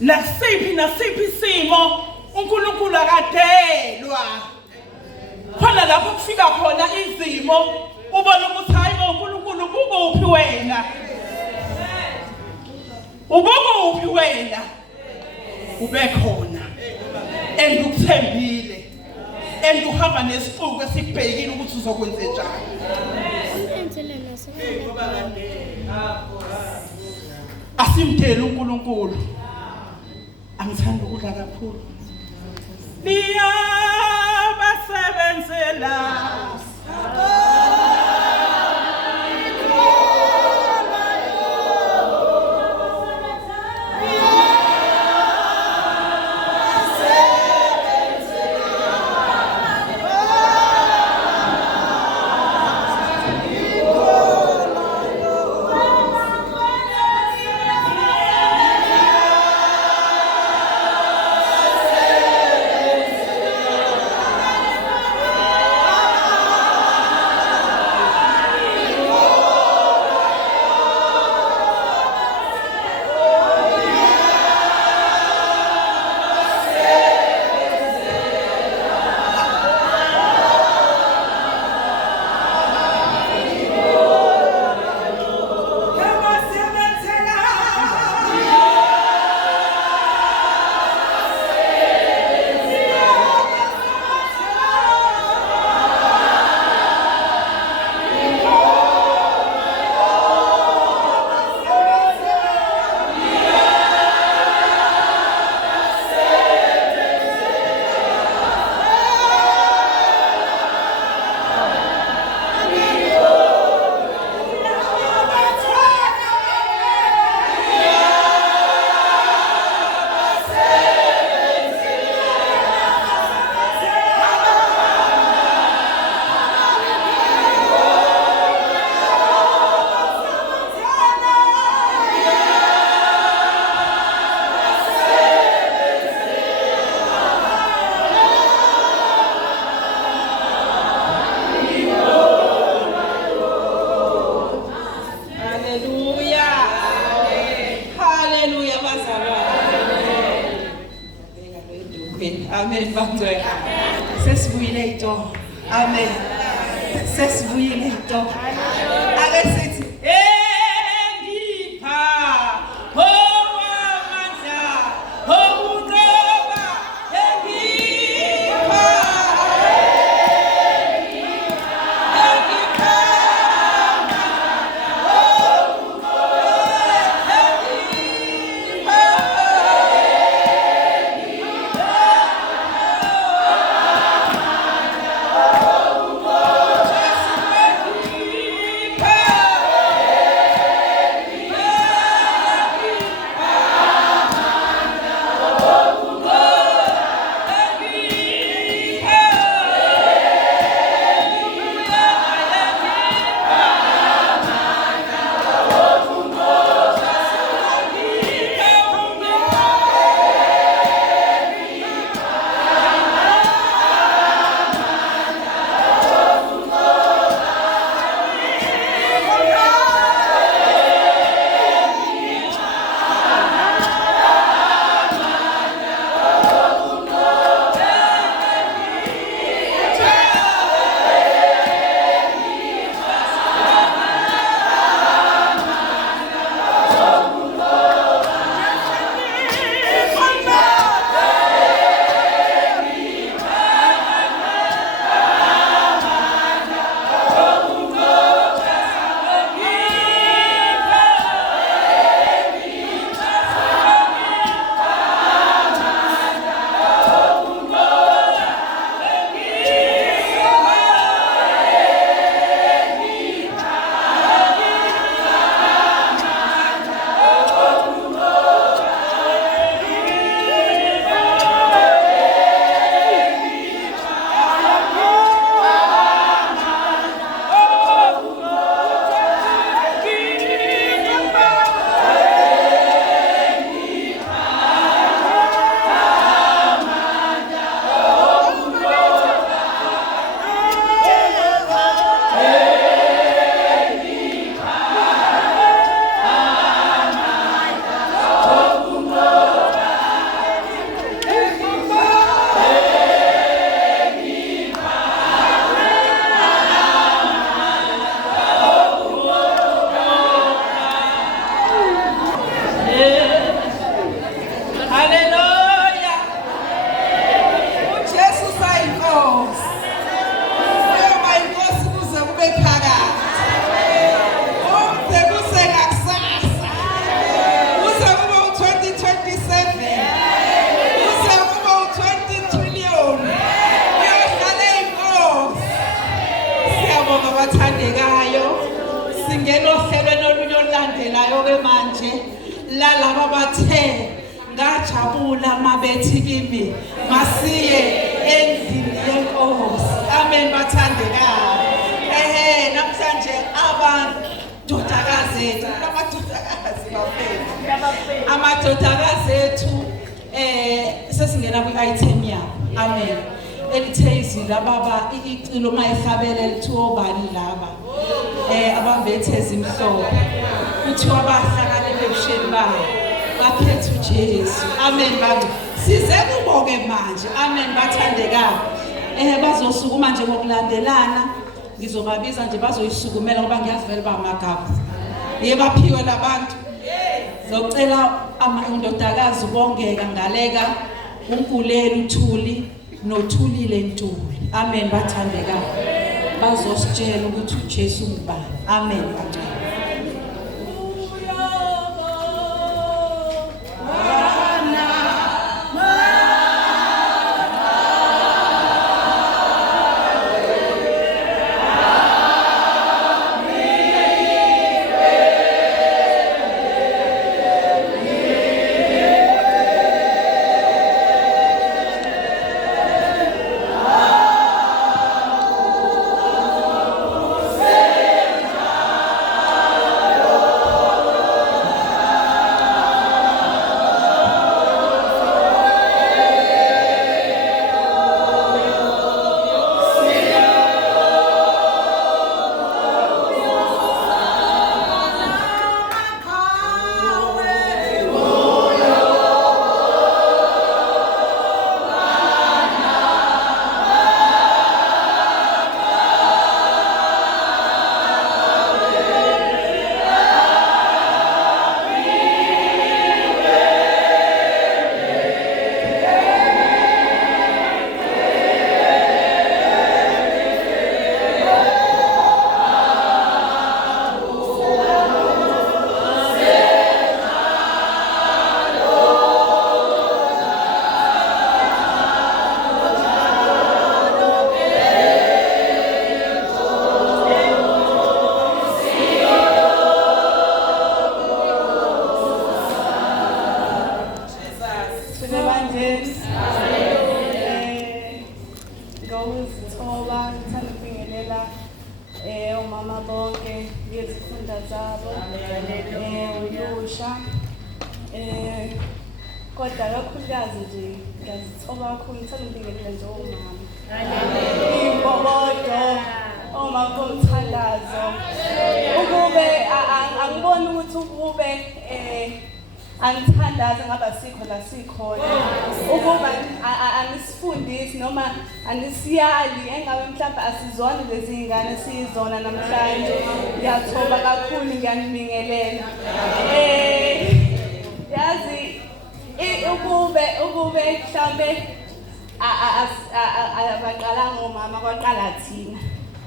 nasiphi isimo uNkulunkulu akadelwa. Khona lapho kufika khona izimo ubona ukuthi hayi uNkulunkulu ubukuphi wena? Ubukuphi wena? Ube khona endukuthembile enduhamba nesixuku esikubhekile ukuthi uzokwenza njani. Asimdele uNkulunkulu. Angithanda ukudla kakhulu. Niyabasebenzela Amen. Bantwana. Sesibuyile ito. Amen. Sesibuyile ito. Ake sithi engipha owamandla okunqoba engipha lalaba bathe ngajabula mabethi kimi masiye endlini yenkosi. Amen bathandekayo. Namhlanje amadodakazi ethu, amadodakazi bafethu, amadodakazi ethu sesingena kwi-item yabo. Amen. Elithe izila baba icilo mayihabele lithi obani laba abambethe ezimhlophe kuthiwa bahlakanele ebusheni babo baphethe uJesu. Amen bantu. Size kuboke manje. Amen bathandekayo. Bazosukuma nje ngokulandelana. Ngizobabiza nje bazoyisukumela ngoba ngiyazi vele bamagaba. Baphiwe labantu. Zocela indodakazi ubongeka ngaleka uNkuleli uThuli noThulile Ntuli. Amen bathandekayo. Bazositshela ukuthi uJesu ngubani. Amen bathandekayo. umama bonke ngezifunda zabo ulusha kodwa kakhulukazi nje ngiyazithoba kakhulu ngithanda ukubingelela nje umama imbokodo omama bomthandazo ukube angiboni ukuthi ukube angithandaza ngaba sikho la sikhona ukuba anisifundisi noma anisiyali engabe mhlawumbe asizona lezi ngane sizona namhlanje ngiyathoba kakhulu ngiyanibingelela yazi ukube mhlawumbe abaqala ngomama kwaqala thina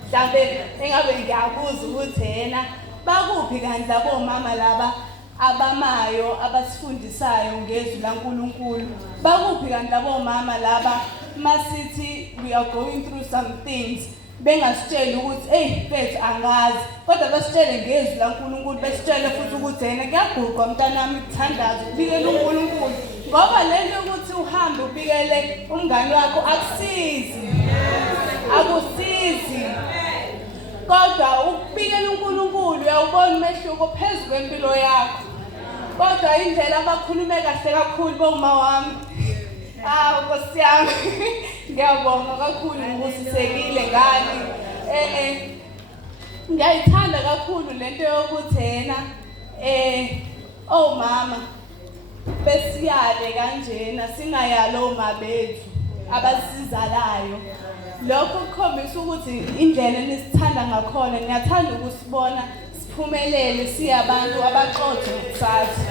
mhlawumbe engabe ngiyabuza ukuthi yena bakuphi kanti labo mama laba abamayo abasifundisayo ngezwi laNkulunkulu bakuphi kanti labo mama laba masithi we are going through some things bengasitshela ukuthi mfethu angazi kodwa basitshele ngezwi laNkulunkulu besitshele futhi ukuthi yena kuyaguqa mntanami ukuthandaza ubikele uNkulunkulu ngoba lento ukuthi uhambe ubikele umngane wakho akusizi kodwa ukubikela uNkulunkulu uyawubona umehluko phezulu kwempilo yakho kodwa indlela abakhulume kahle kakhulu bomama wami Nkosi yami ngiyabonga kakhulu ngokusisekile ngani ngiyayithanda kakhulu lento yokuthi yena mama besiyale kanjena singayalo omama bethu abasizalayo lokho kukhombisa ukuthi indlela enisithanda ngakhona ngiyathanda ukusibona siphumelele siyabantu abaxoxe kusasa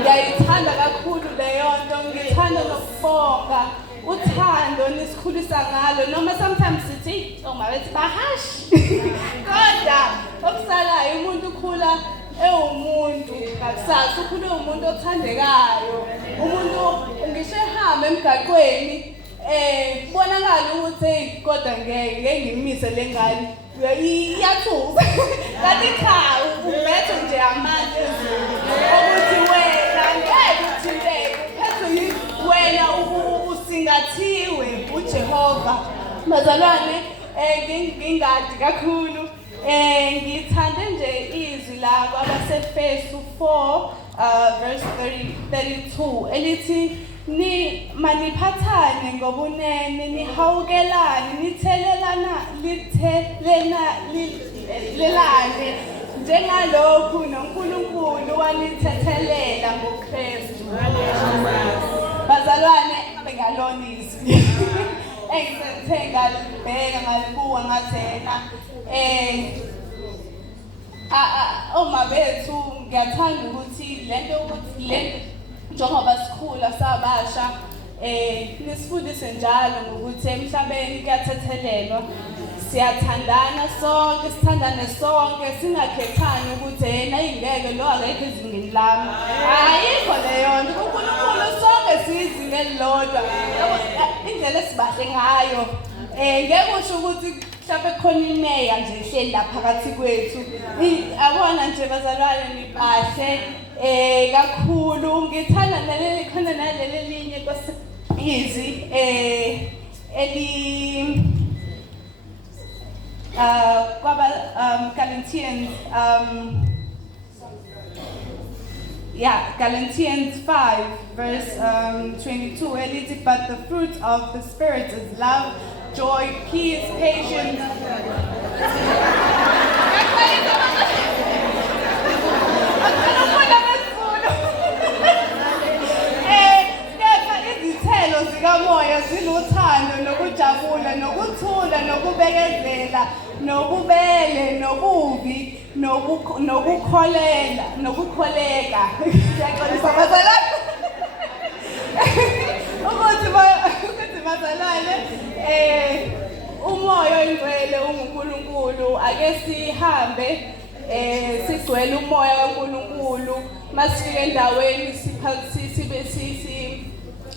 ngiyayithanda kakhulu leyo nto ngithanda nokubonga uthando nisikhulisa ngalo noma sometimes sithi omabethu bahashi kodwa okusalayo umuntu ukhula ewumuntu ngakusasa ukhule umuntu othandekayo umuntu ngisho ehamba emgaqweni kubonakala ukuthi kodwa ngeke ngimise lengane iyathuza kanti cha ubethe nje amandla ezulu ukuthi Jehova. Bazalwane, ngingadi kakhulu. Ngithande nje izwi lakho abaseFesu 4 verse 32 elithi ni maniphathane ngobunene nihawukelane lelane njengalokhu noNkulunkulu wanithethelela ngoKristu. Bazalwane bengalona izwi engithe ngalibheka ngalibuka ngathena oma bethu ngiyathanda ukuthi lento njengoba sikhula sabasha nisifundise njalo ngokuthi emhlabeni kuyathethelelwa, siyathandana sonke, sithandane sonke, singakhethani ukuthi yena ingeke lo akekho ezingeni lami. Ayikho leyo nto. uNkulunkulu sonke siyizingeni lodwa. Indlela esibahle ngayo ngeke usho ukuthi mhlawumbe khona imeya nje ihleli la phakathi kwethu. Abona nje bazalwane nibahle kakhulu. Ngithanda naleli khona naleli linye kwasizwi eli kwaba Galatians Galatians 5 verse 22 elithi but the fruit of the spirit is love, joy, peace, patience. Izithelo zikamoya ziluthando, nokujabula, nokuthula, nokubekezela, nobubele, nobubi, nokukholeka. Siyaxolisa bazalwane. Ukuthi bazalwane umoya oyingcwele unguNkulunkulu. Ake sihambe sigcwele umoya kaNkulunkulu. Masifika endaweni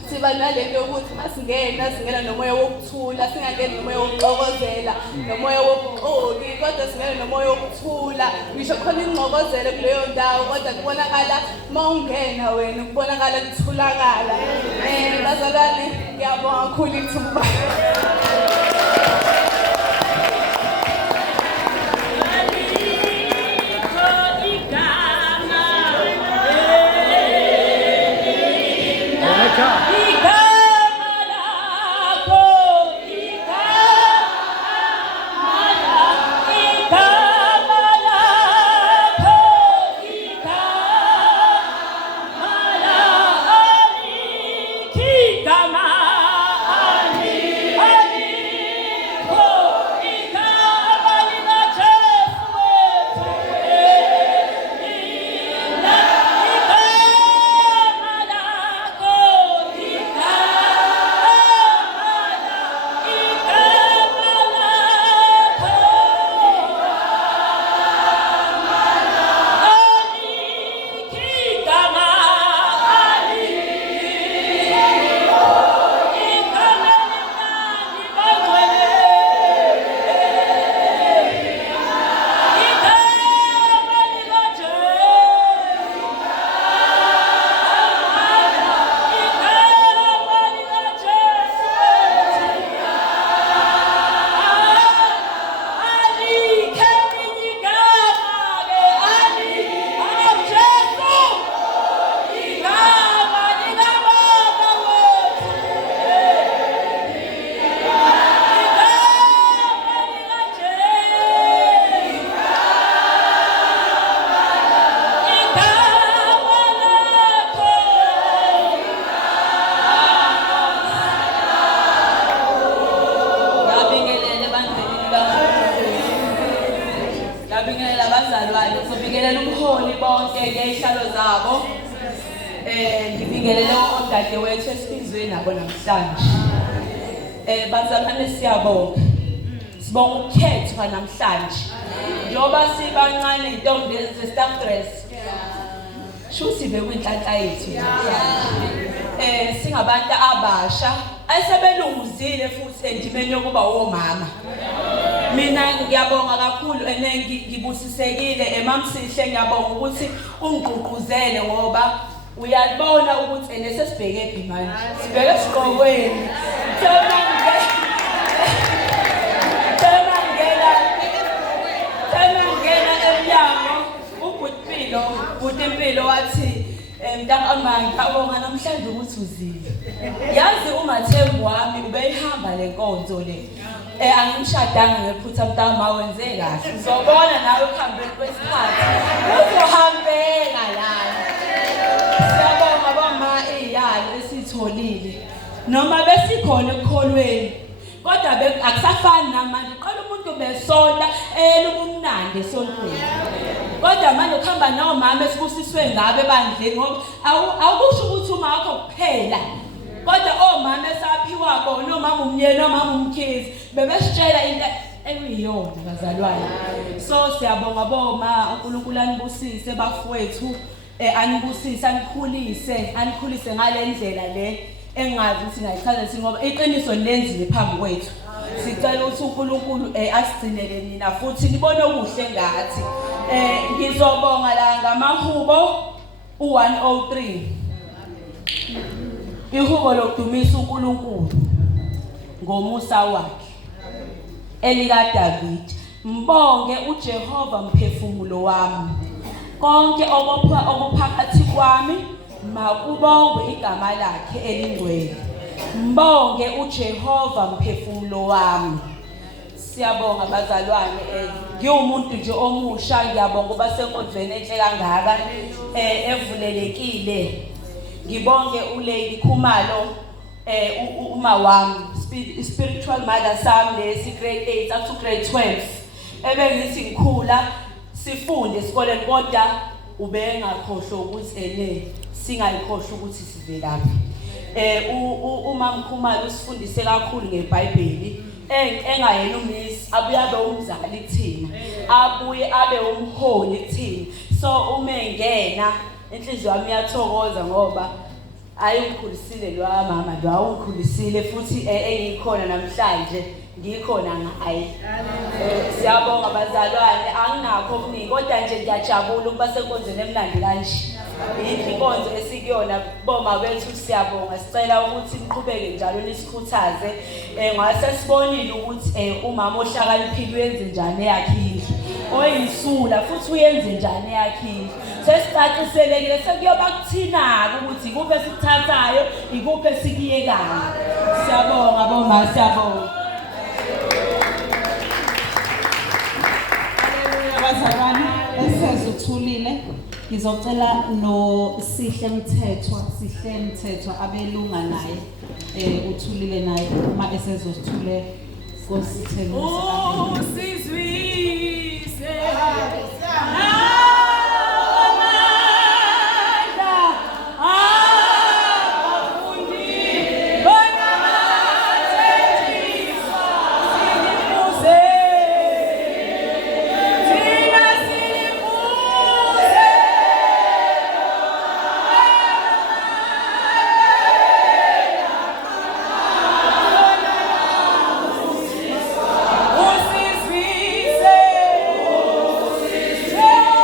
siba nalento yokuthi masingena nomoya wokuthula, singangeni nomoya wokuxokozela, nomoya wobuxoki, kodwa singena nomoya wokuthula. Ngisho khona ingxokozelo kuleyo ndawo, kodwa kubonakala mawungena wena, kubonakala kuthulakala. Bazalwane, ngiyabonga kakhulu ithuba. Ngibingelele odade wethu esizwe nabo namhlanje. Bazalwane siyabonga. Sibonga ukukhethwa namhlanje. Njoba sibancane intombi ze-staff dress. Shuthi bekwinhlanhla yethu. Singabantu abasha ayesebelunguzile futhi endimeni yokuba omama. Mina ngiyabonga kakhulu ngibusisekile emamsihle, ngiyabonga ukuthi ungqugquzele ngoba uyabona ukuthi nesesibheke phi manje. Sibheke esiqokweni. Impilo wathi mntaka ngiyabonga namhlanje ukuthi uzile. Yazi uMathembu wami ubeyihamba le nkonzo le. Angimshadanga ngephutha mntama wenze kahle. Uzobona nawe ukuhambeni kwesikhathi. Uzohambeka lana. Siyabonga bama iyalo esitholile. Noma besikhona ekukholweni. Kodwa akusafani namanje. Qala umuntu besonta elubumnandi esontweni. Kodwa manje ukuhamba nomama esibusiswe ngabe bandleni ngoba awukusho ukuthi uma wakho kuphela. Kodwa omama esaphiwa bona omama umnyeni omama umkhizi bebesitshela into ekuyiyona bazalwane. So siyabonga boma uNkulunkulu anibusise bafowethu anibusise anikhulise ngale ndlela le engazi ukuthi ngayichaza ngoba iqiniso lenziwe phambi kwethu. Sicela ukuthi uNkulunkulu asigcinele nina futhi nibone okuhle ngathi. Ngizobonga la ngamahubo u103. Ihubo lokudumisa uNkulunkulu ngomusa wakhe elika David. Mbonge uJehova mphefumulo wami. Konke okuphakathi kwami makubongwe igama lakhe elingcwele. Mbonge uJehova mphefumulo wami. Siyabonga bazalwane ngiwumuntu nje omusha ngiyabonga kuba senkonzweni enhle kangaka evulelekile. Ngibonge uLady Khumalo uma wami spiritual mother sami lesi grade 8 up to grade 12 ebengithi ngikhula sifunde esikoleni kodwa ubengakhohlwa ukuthi singayikhohlwa ukuthi sivelaphi. Uma Khumalo usifundise kakhulu ngeBhayibheli engayena uMiss abuye abe umzali kuthina abuye abe umholi kuthina. So uma engena inhliziyo yami iyathokoza ngoba ayikhulisile lo mama lo awukhulisile futhi engikhona namhlanje ngikhona ngaye. Siyabonga bazalwane anginakho okuningi kodwa nje ngiyajabula ukuba senkonzweni emnandi kanje. Inkonzo esikuyona boma bethu siyabonga sicela ukuthi niqhubeke njalo nisikhuthaze. Ngase sibonile ukuthi umama ohlakaniphile uyenze njani yakhe indlu. Oyisula futhi uyenze njani yakhe indlu. Sesicaciselekile sekuyoba kuthina ukuthi ikuphi esikuthathayo ikuphi esikiyekayo. Siyabonga boma siyabonga. Abazalwane esezothulile ngizocela noSihle Mthethwa abelunga naye uthulile naye uma esezothule Nkosithengisa sizwise Yeah.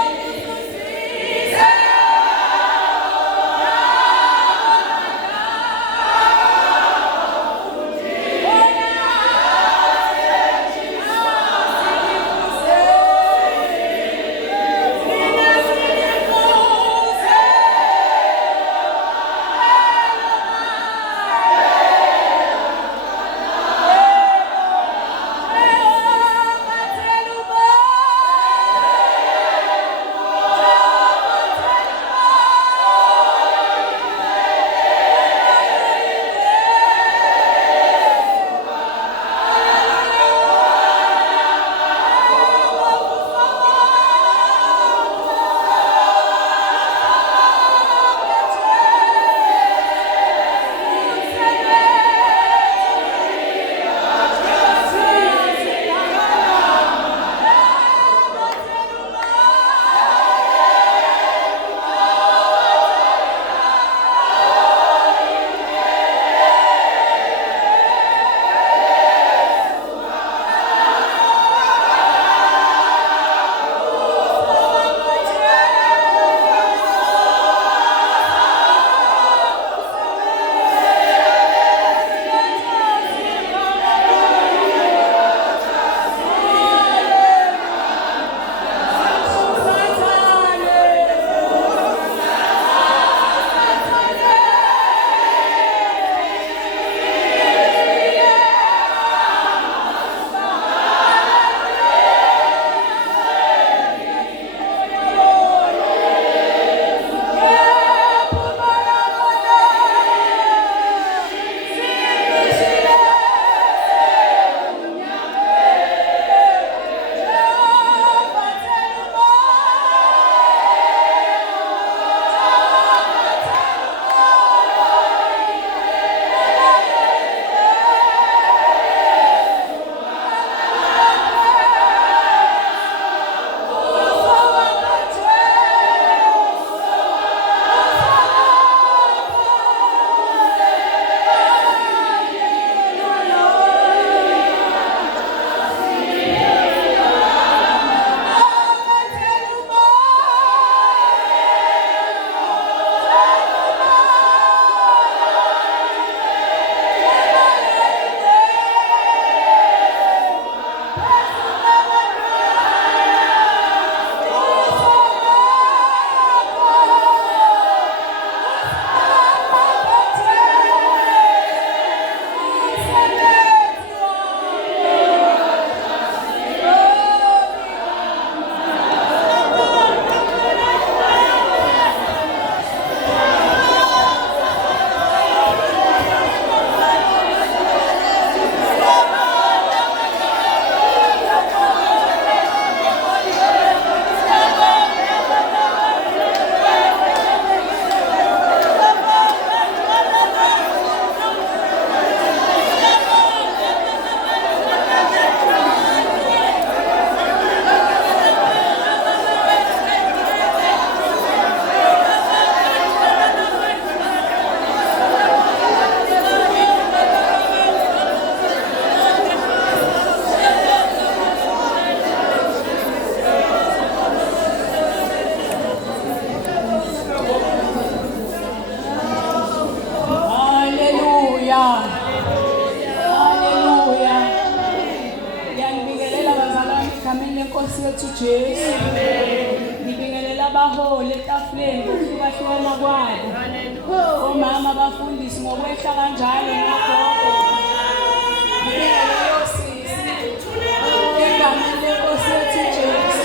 Hallelujah. Hallelujah. Ngiyangibingelela bazalwane egameni lenkosi yethu Jesu. Ngibingelela abaholi etafuleni ngokuhlukahlukana kwabo. Omama abafundisi ngokwehla kanjalo nogogo. Ngibingelela osisi. Egameni lenkosi yethu Jesu.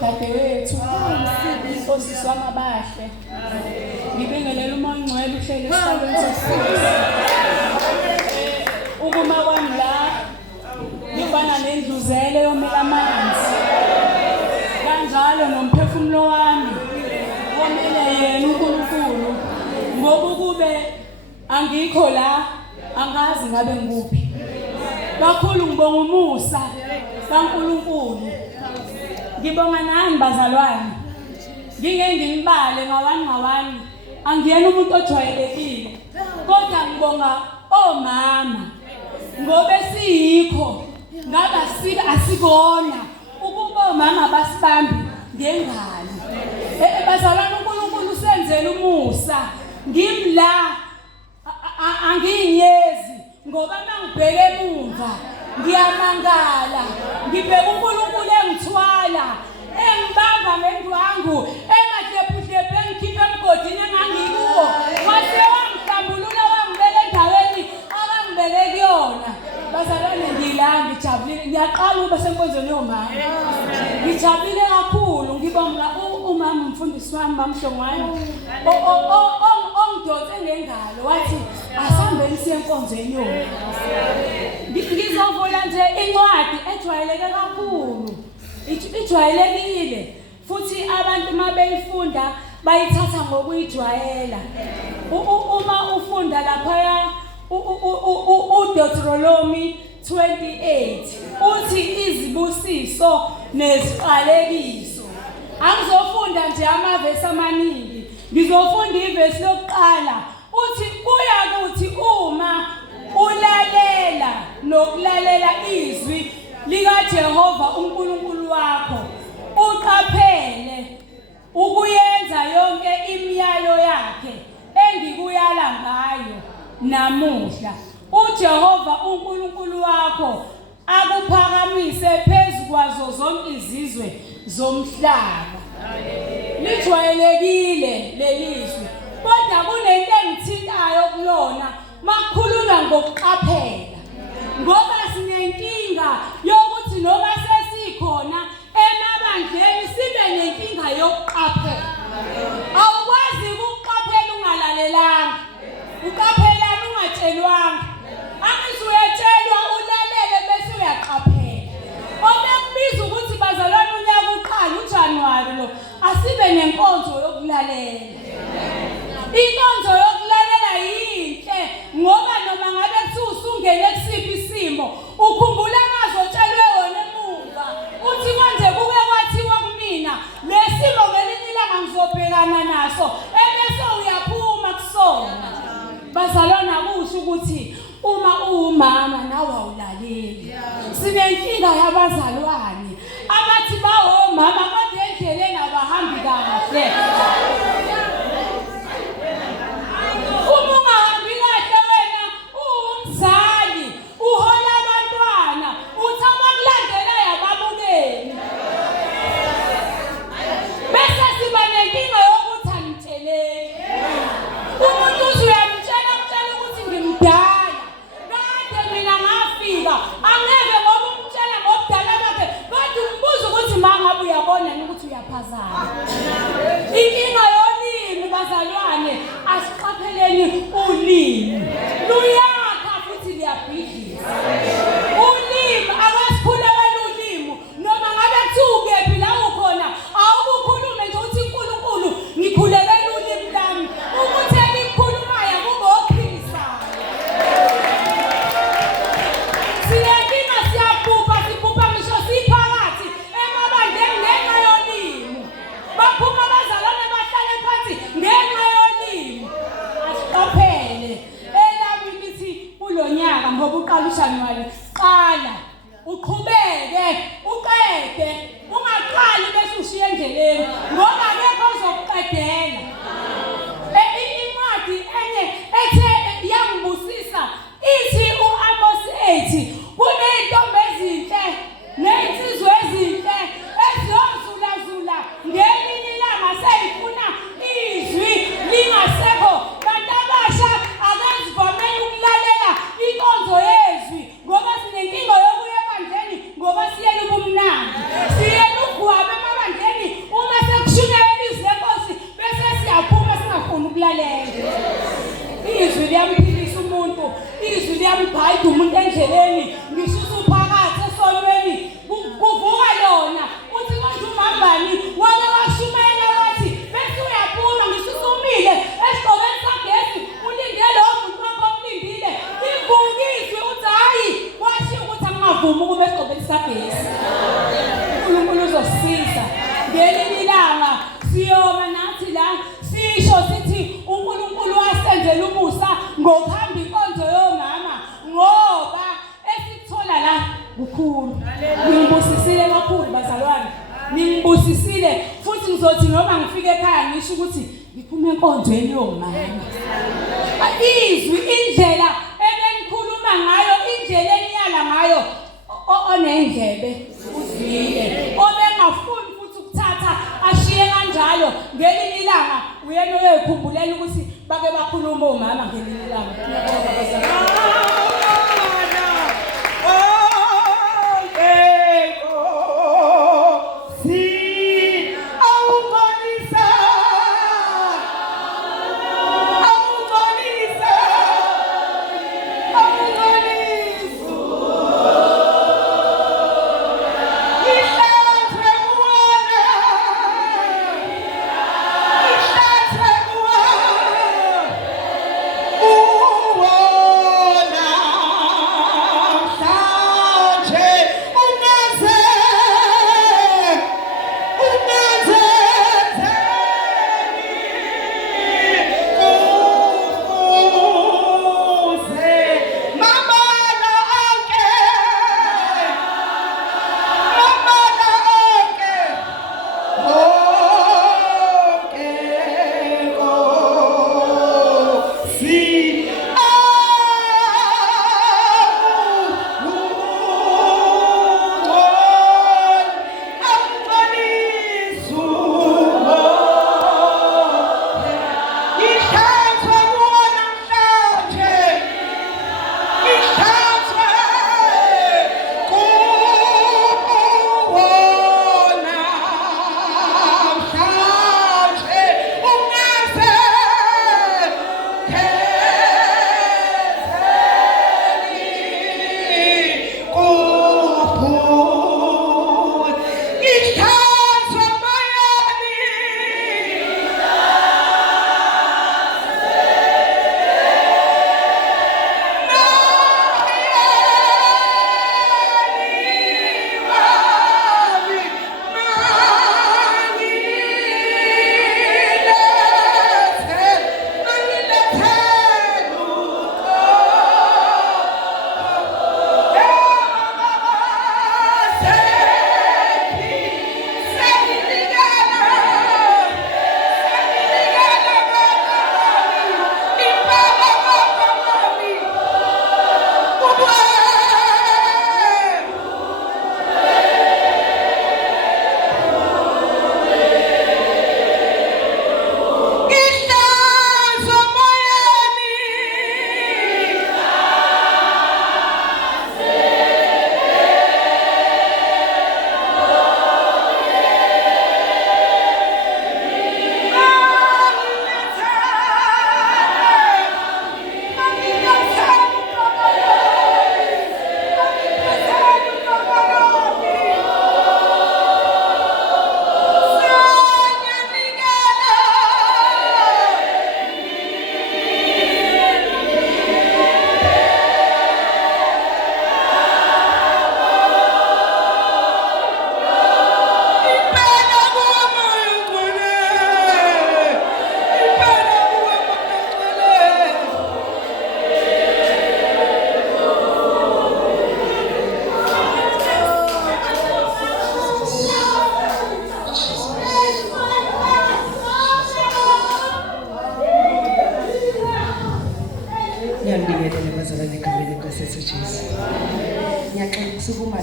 Dadewethu inkosi samabahle ngibingelela umoya ngcwele uhleli esihlalweni sesibili ukuma kwami la ngifana nendluzele yomela amanzi kanjalo nomphefumulo wami womele yena uNkulunkulu ngoba kube angikho la angazi ngabe ngikuphi kakhulu ngibonga umusa kaNkulunkulu. Ngibonga nani bazalwane. Ngingibale ngawani angiyena umuntu ojwayelekile. Kodwa ngibonga omama. Ngoba siyikho ngaba asikona ukuba omama basibambi ngengalo. Bazalwane uNkulunkulu usenzele umusa. Ngimla angiyinyezi ngoba mangibheke emuva ngiyamangala ngibheka uNkulunkulu engithwala engibamba ngendwangu emadlepudlephe engikhipha emgodini engangikuwo wase wangihlambulula wangibeka endaweni akangibeke kuyona. Bazalwane ngila ngijabulile ngiyaqala ukuba senkonzweni yomama ngijabulile kakhulu ngibonga umama umfundisi wami mamhlongwane ongidonse ngengalo wathi asihambeni siye enkonzweni yomama. Ngizovula nje incwadi ejwayeleke kakhulu ijwayelekile futhi abantu mabeyifunda bayithatha ngokuyijwayela. Uma ufunda lapha uDeuteronomy 28 uthi izibusiso neziqalekiso. Angizofunda nje amavesi amaningi ngizofunda ivesi lokuqala uthi kuya kuthi uma ulalela nokulalela izwi likaJehova uNkulunkulu wakho uqaphele ukuyenza yonke imiyalo yakhe engikuyala ngayo namuhla uJehova uNkulunkulu wakho akuphakamise phezukwazo zonke izizwe zomhlaba. Lijwayelekile lelizwi kodwa kunento engithintayo kulona makhuluma ngokuqaphela ngoba sinenkinga yokuthi noma sesikhona emabandleni sibe nenkinga yokuqaphela. Awukwazi ukuqaphela ungalalelanga uqaphelana ungatshelwanga angithi uyatshelwa ulalele bese uyaqaphela. Obekubiza ukuthi bazalwane unyaka uqala uJanuwari lo asibe nenkonzo yokulalela. Inkonzo yokulalela yinhle ngoba noma ngabe usungene kusiphi isimo ukhumbula ngazotshelwe wona emuva uthi manje kuke kwathiwa kumina lesimo ngelinye ilanga ngizobhekana naso ebese uyaphuma kusona. Bazalwane akusho ukuthi uma uwumama nawe awulaleli. Sinenkinga yabazalwane abathi bawomama kodwa endleleni abahambi kahle. Uma ungahambi kahle wena uwumzali uhola abantwana uthi abakulandela yababukeli bese siba nenkinga yokuthi angitsheleli. Umuntu uthi uyamtshela ukuthi ngimdala kade mina ngafika angeke ngoba umtshela ngobudala bakhe kodwa umbuza ukuthi mangabe uyabona ukuthi uyaphazama. uyambhayida umuntu endleleni ngisho usuphakathi esonweni kuvuka lona uthi manje umambani wake washumayela wathi bese uyaphuma ngisho usumile esigqokweni sagesi ulinde lo muntu wakho omlindile ivukiswe uthi hayi washiya ukuthi angavumi ukuba esigqokweni sagesi. uNkulunkulu uzosisiza ngelinye ilanga siyoma nathi la sisho sithi uNkulunkulu wasenzela umusa ngokuhamba inkonzo yomama ngoba esithola la kukhulu. Ngibusisile kakhulu bazalwane, ngibusisile futhi ngizothi noma ngifike ekhaya ngisho ukuthi ngiphuma enkonzweni yomama. Izwi indlela ebenikhuluma ngayo, indlela eniyala ngayo onendlebe uzwile, obengafuni futhi ukuthatha ashiye kanjalo. Ngelinye ilanga uyena uyekhumbulele ukuthi bake bakhuluma omama ngelinye ilanga.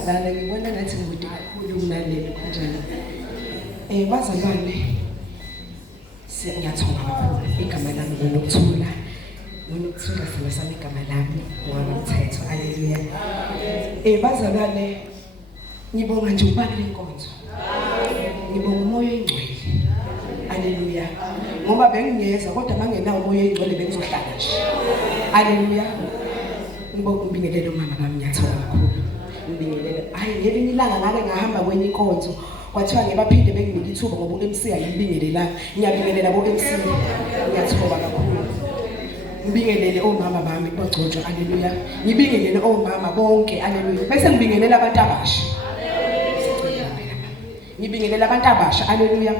Ngiyaqala ngibona ngathi ngikude kakhulu kunalelo kanjani. Bazalwane ngiyathola kakhulu igama lami lokuthula. Ngokuthula sami igama lami ngokwamthetho. Haleluya. Bazalwane ngibonga nje ubani lenkonzo. Ngibonga umoya engcwele. Haleluya. Ngoba bengingeza kodwa mangenawo umoya engcwele bengizohlala nje. Haleluya. ngibingelele umama bami Nyathola kakhulu. Ngibingelele. Hayi ngelinye ilanga ngake ngahamba kwenye inkonzo. Kwathiwa ngebaphinde benginike ithuba ngoba uMC ayibingelela. Ngiyabingelela boMC. Ngiyathola kakhulu. Ngibingelele omama bami bogcotshwa haleluya. Ngibingelele omama bonke haleluya. Bese ngibingelela abantu abasha. Ngibingelela abantu abasha haleluya.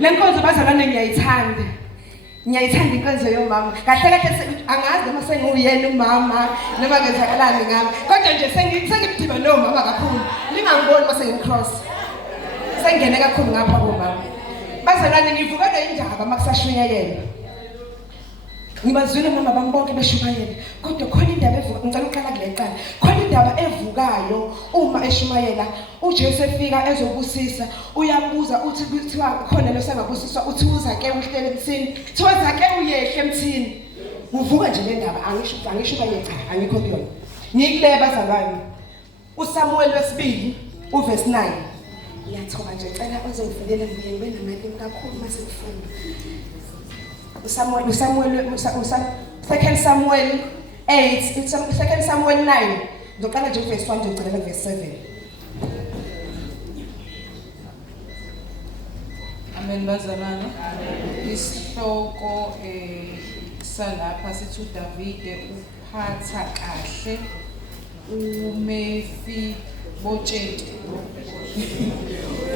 Le nkonzo bazalwane ngiyayithanda. Ngiyayithanda inkonzo yomama. Kahle kahle angazi noma senguyena umama noma ngenzakalani ngami. Kodwa nje sengidiba nomama kakhulu. Lingangiboni mase ngicross. Sengene kakhulu ngapha komama. Bazalwane ngivukelwe indaba makusashunyayela. Ngibazwile mama bami bonke beshumayela. Kodwa khona indaba evuka ngicela uqala kule qala. Khona indaba evukayo uma eshumayela uJesu efika ezobusisa uyabuza uthi kuthiwa khona lo sengabusiswa uthi uza ke uhlele emthini. Kuthiwa za ke uyehle emthini. Uvuka nje le ndaba angisho kanye cha angikho kuyona. Ngikule bazalwane. uSamuel wesibili uverse 9. Ngiyathoba nje cela uzongivulela ngibe namalimi kakhulu mase ngifunda. Second Samuel 8, Second Samuel 9. Ngizokala nje verse 1 ngicela verse 7. Amen bazalwane. Isihloko salapha sithi uDavide uphatha kahle uMefiboshethi.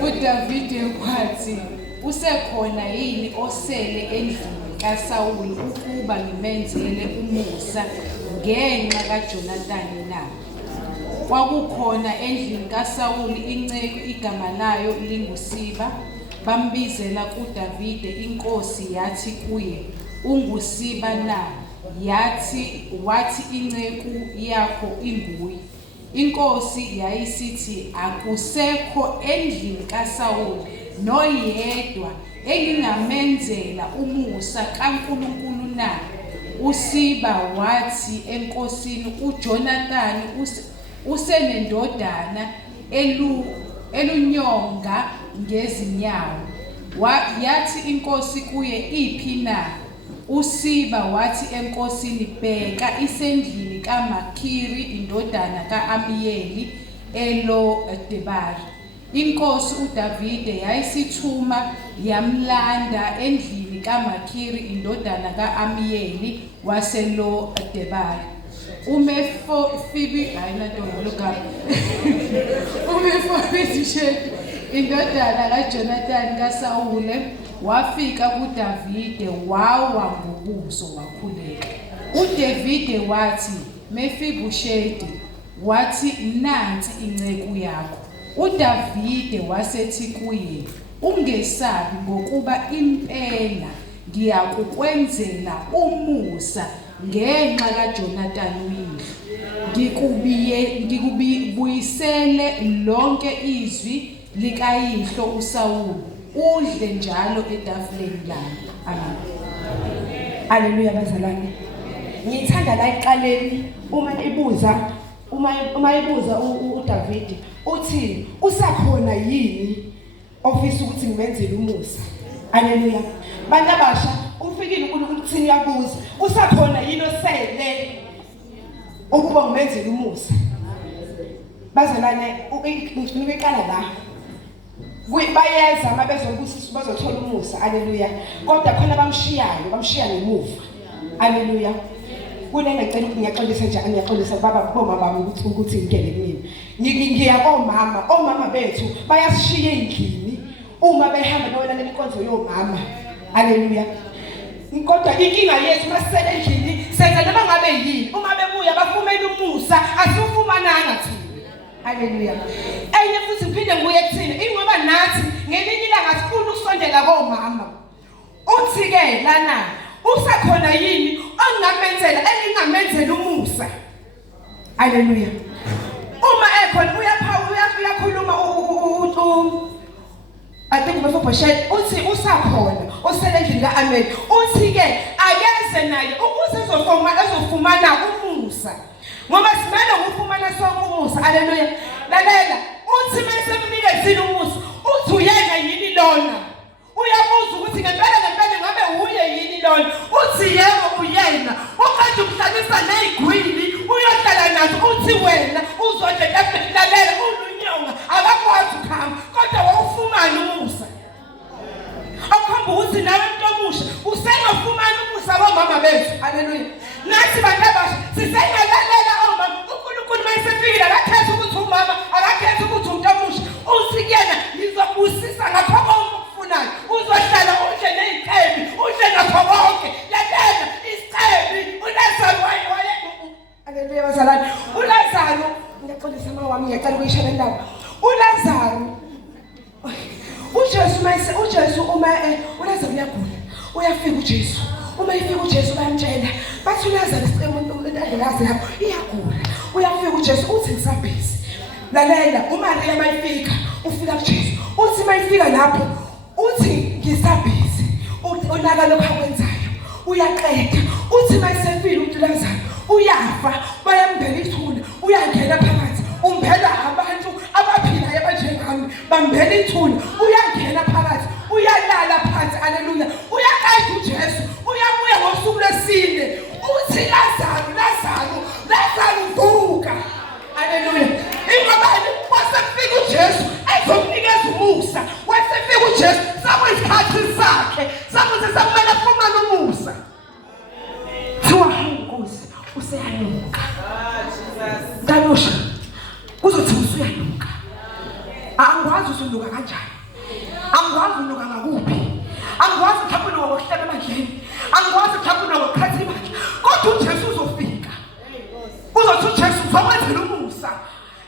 uDavide wathi usekhona yini osele endlini kaSawuli ukuba ngimenzele umusa ngenxa kaJonathan na? Kwakukhona endlini kaSawuli inceku igama layo linguSiba. Bambizela kuDavide inkosi yathi kuye, unguSiba na? Wathi inceku yakho inguye. Inkosi yayisithi akusekho endlini kaSawuli noyedwa engingamenzela umusa kaNkulunkulu na? uSiba wathi enkosini uJonathan usenendodana elunyonga ngezinyawo. Yathi inkosi kuye iphi na? uSiba wathi enkosini bheka isendlini kaMakhiri indodana kaAmiyeli eLo-Debari. Inkosi uDavide yayisithuma yamlanda endlini kaMakhiri indodana kaAmiyeli waseLo-Debari. uMefiboshethi indodana kaJonathan kaSawule wafika kuDavide wawa ngobuso wakhuleka. uDavide wathi Mefiboshethi, wathi nansi inceku yakho. uDavide wasethi kuye, ungesabi ngokuba impela ngiyakukwenzela umusa ngenxa kaJonathan uyihlo. Ngikubuyisele lonke izwi likayihlo uSawuli, udle njalo etafuleni lami. Amen. Haleluya bazalwane. Ngithanda la eqaleni uma ibuza uDavide uthi usakhona yini ofisa ukuthi ngimenzele umusa. Haleluya. Bantu abasha ufikile uNkulunkulu kuthini uyabuza usakhona yini osele ukuba ngimenzele umusa. Bazalwane ngifuna uqala la. Bayeza mabezobusisa bazothola umusa. Haleluya. Kodwa khona bamshiya ngemuva. Haleluya. Kunenge ngicela ukuthi ngiyaxolisa nje ngiyaxolisa boma bami ukuthi ngikele kimi. Omama bethu bayasishiya endlini uma behamba beyolalela inkonzo yomama. Haleluya. Kodwa inkinga yethu masisele endlini senza noma ngabe yini. Uma bebuya bafumela umusa asifumananga thina. Haleluya. Enye futhi ngiphinde nguye kuthina ingoba nathi ngelinye ilanga sifuna ukusondela komama. Uthi ke lana usakhona yini engingamenzela umusa. Haleluya. Uma ekhona uyakhuluma uMefiboshethi uthi usakhona osele endlini kaAmeli. Uthi ke akeze naye ukuze ezofumana umusa. Ngoba simele ngufumana sonke umusa. Haleluya. Lalela uthi mase mnikezile umusa uthi uyena yini lona. Uyabuza ukuthi ngempela ngabe uye yini lona. Uthi yebo uyena. Uqeda ukuhlalisa nezigwili uyohlala uthi wena uzoje lalela ulunyonga akakwazi ukuhamba kodwa wawufumana umusa akhomba ukuthi nawe ntomusha usengafumana umusa womama bethu haleluya nathi bantu abasha sisengalalela omama uNkulunkulu mayesefikile akakhetha ukuthi umama akakhetha ukuthi untomusha uthi kuyena ngizobusisa ngakho konke okufunayo uzohlala udle nezicebi udle ngakho konke lalela isicebi uLazaro waye haleluya bazalwane uLazaro ngiyaxolisa mama wami ngiyacela ukuyishela indaba uLazaro uJesu uma uLazaro uyagula uyafika uJesu uma ifika uJesu bayamtshela bathi uLazaro umuntu endlazi yakho iyagula uyafika uJesu uthi ngisabhizi lalela uMaria mayifika ufika kuJesu uthi mayifika lapho uthi ngisabhizi unaka lokho akwenzayo uyaqeda uthi mayisefile uLazaro uyafa bayambhela ithuna uyangena phakathi umbhela abantu abaphilayo abanjengami bambhela ithuna uyangena phakathi uyalala phansi haleluya uyaqeda uJesu uyabuya ngosuku lwesine uthi Lazaro vuka haleluya ingobani wasefika uJesu ezomnikeza umusa wasefika uJesu sakwesikhathi sakhe sakuthi sakumele afumane umusa thiwa Nkosi useyanuka Danosha kuzothi usuyanuka angikwazi usunuka kanjani angikwazi unuka ngakuphi angikwazi mhlawumbe ngokuhleba emandleni angikwazi mhlawumbe ngokukhathi imandla kodwa uJesu uzofika uzothi uJesu uzokwenzela umusa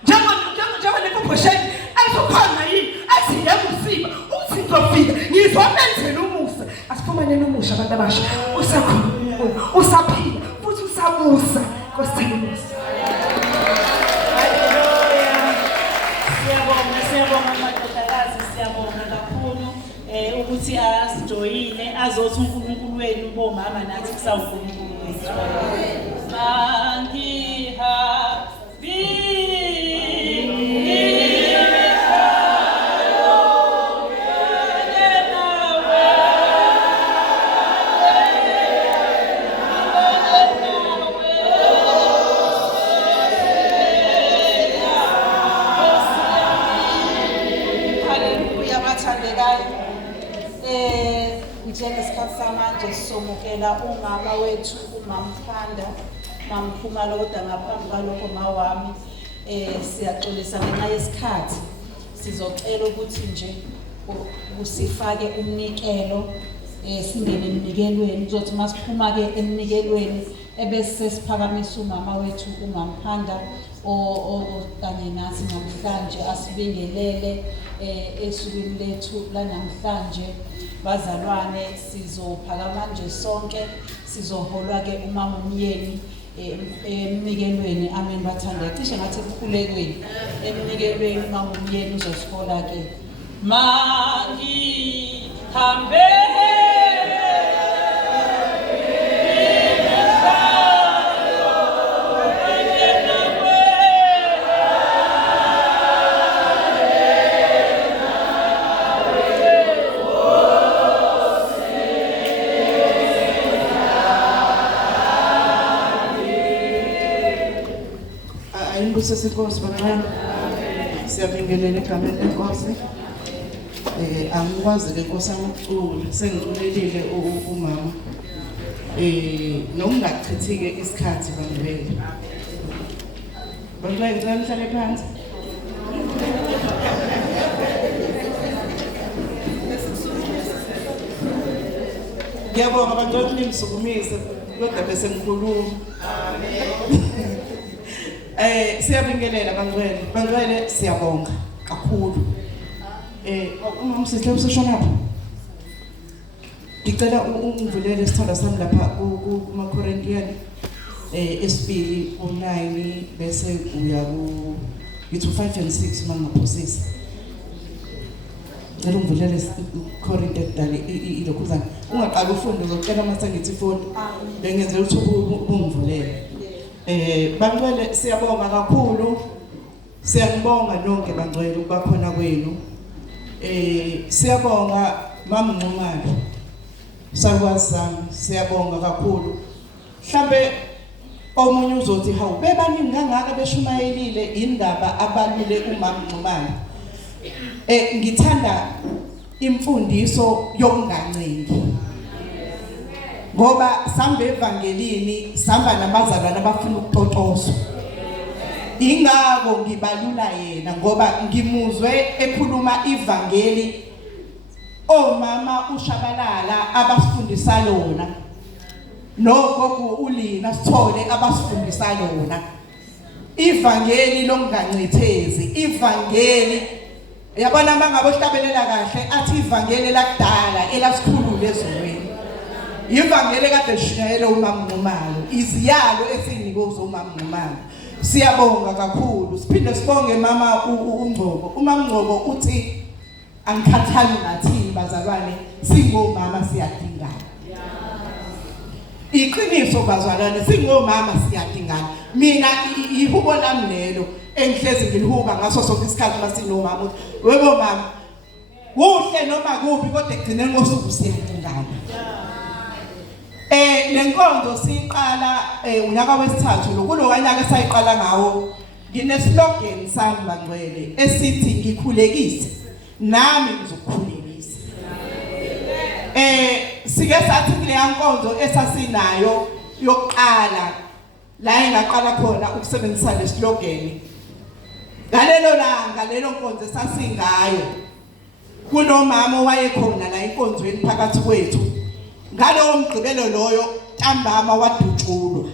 njengoba nephosheni ezokhona yini asiyeke usiba uthi ngizofika ngizomenzela umusa asifumaneni umusha abantu abasha usakhona usaphila futhi usamusa Nkosi umusa Siyabonga madodakazi siyabonga kakhulu ukuthi asijoyine azothi uNkulunkulu wenu bomama nathi kusawuNkulunkulu wethu njengesikhathi samanje somukela umama wethu uMamkhanda mamphumalo kodwa ngaphambi kwalokho mawami siyaxolisa ngenxa yesikhathi sizocela ukuthi nje usifake umnikelo singene emnikelweni uzothi masiphuma ke emnikelweni ebese siphakamisa umama wethu uMamkhanda kanye nathi namhlanje asibingelele esukwini lethu lanamhlanje bazalwane sizophakama nje sonke sizoholwa ke umama umyeni emnikelweni amen bathandwa cishe ngathi ekukhulekweni emnikelweni umama umyeni uzosihola ke mangi hambe Sesikosi bancane siyabingelela egameni lenkosi angikwazi ke Nkosi amacula sengiculelile umama nokungachithi ke isikhathi bangibele ngicela nihlale phansi ngiyabonga bantwana ningisukumise kodwa bese ngikhuluma siyabingelela bangcwele siyabonga kakhulu umama sisihlo usishonapha ngicela ungivulele isithombe sami lapha kumaKorintiyane esibili 9 bese uya ku 5 and 6 mangaphosisa ngicela ungivulele iKorinte dali ilokhuzana ungaqala ufunde uzocela mase ngithi foni bengenzela ukuthi ungivulele bangcwele siyabonga kakhulu siyanibonga nonke bangcwele ukuba khona kwenu siyabonga mama Nxumalo sakwazi sami siyabonga kakhulu mhlambe omunye uzothi hawu bebaningi kangaka beshumayelile indaba abalule uMamNcumane. Ngithanda imfundiso yokungancengi. Ngoba samba evangelini samba nabazalwane abafuna ukutotoswa. Ingako ngibalula yena ngoba ngimuzwe ekhuluma ivangeli omama uShabalala abasifundisa lona. Nogogo uLina Sithole abasifundisa lona. Ivangeli longancithezi, ivangeli yabona mangabo hlabelela kahle athi ivangeli lakudala elasikhulule ezweni. Ivangeli kade shayela uMamNcumane, iziyalo esinikozo uMamNcumane. Siyabonga kakhulu. Siphinde sibonge mama uNgcobo. uMamNgcobo uthi angikhathali nathini bazalwane singomama siyadingana. Iqiniso bazalwane singomama siyadingana. Mina ihubo lami lelo engihlezi ngilihuba ngaso sonke isikhathi masinomama uthi webo mama kuhle noma kuphi kodwa egcineni ngosuku siyadingana. Lenkonzo siqala unyaka wesithathu lokulo kanyaka sayiqala ngawo ngine slogan sami bangcwele esithi ngikhulekise nami ngizokukhulekisa. Sike sathi kule yankonzo esasinayo yokuqala la engaqala khona ukusebenzisa le slogan. Ngalelo langa lelo nkonzo sasingayo kunomama owayekhona la enkonzweni phakathi kwethu. Ngalowo mgqibelo loyo ntambama wadutshulwa.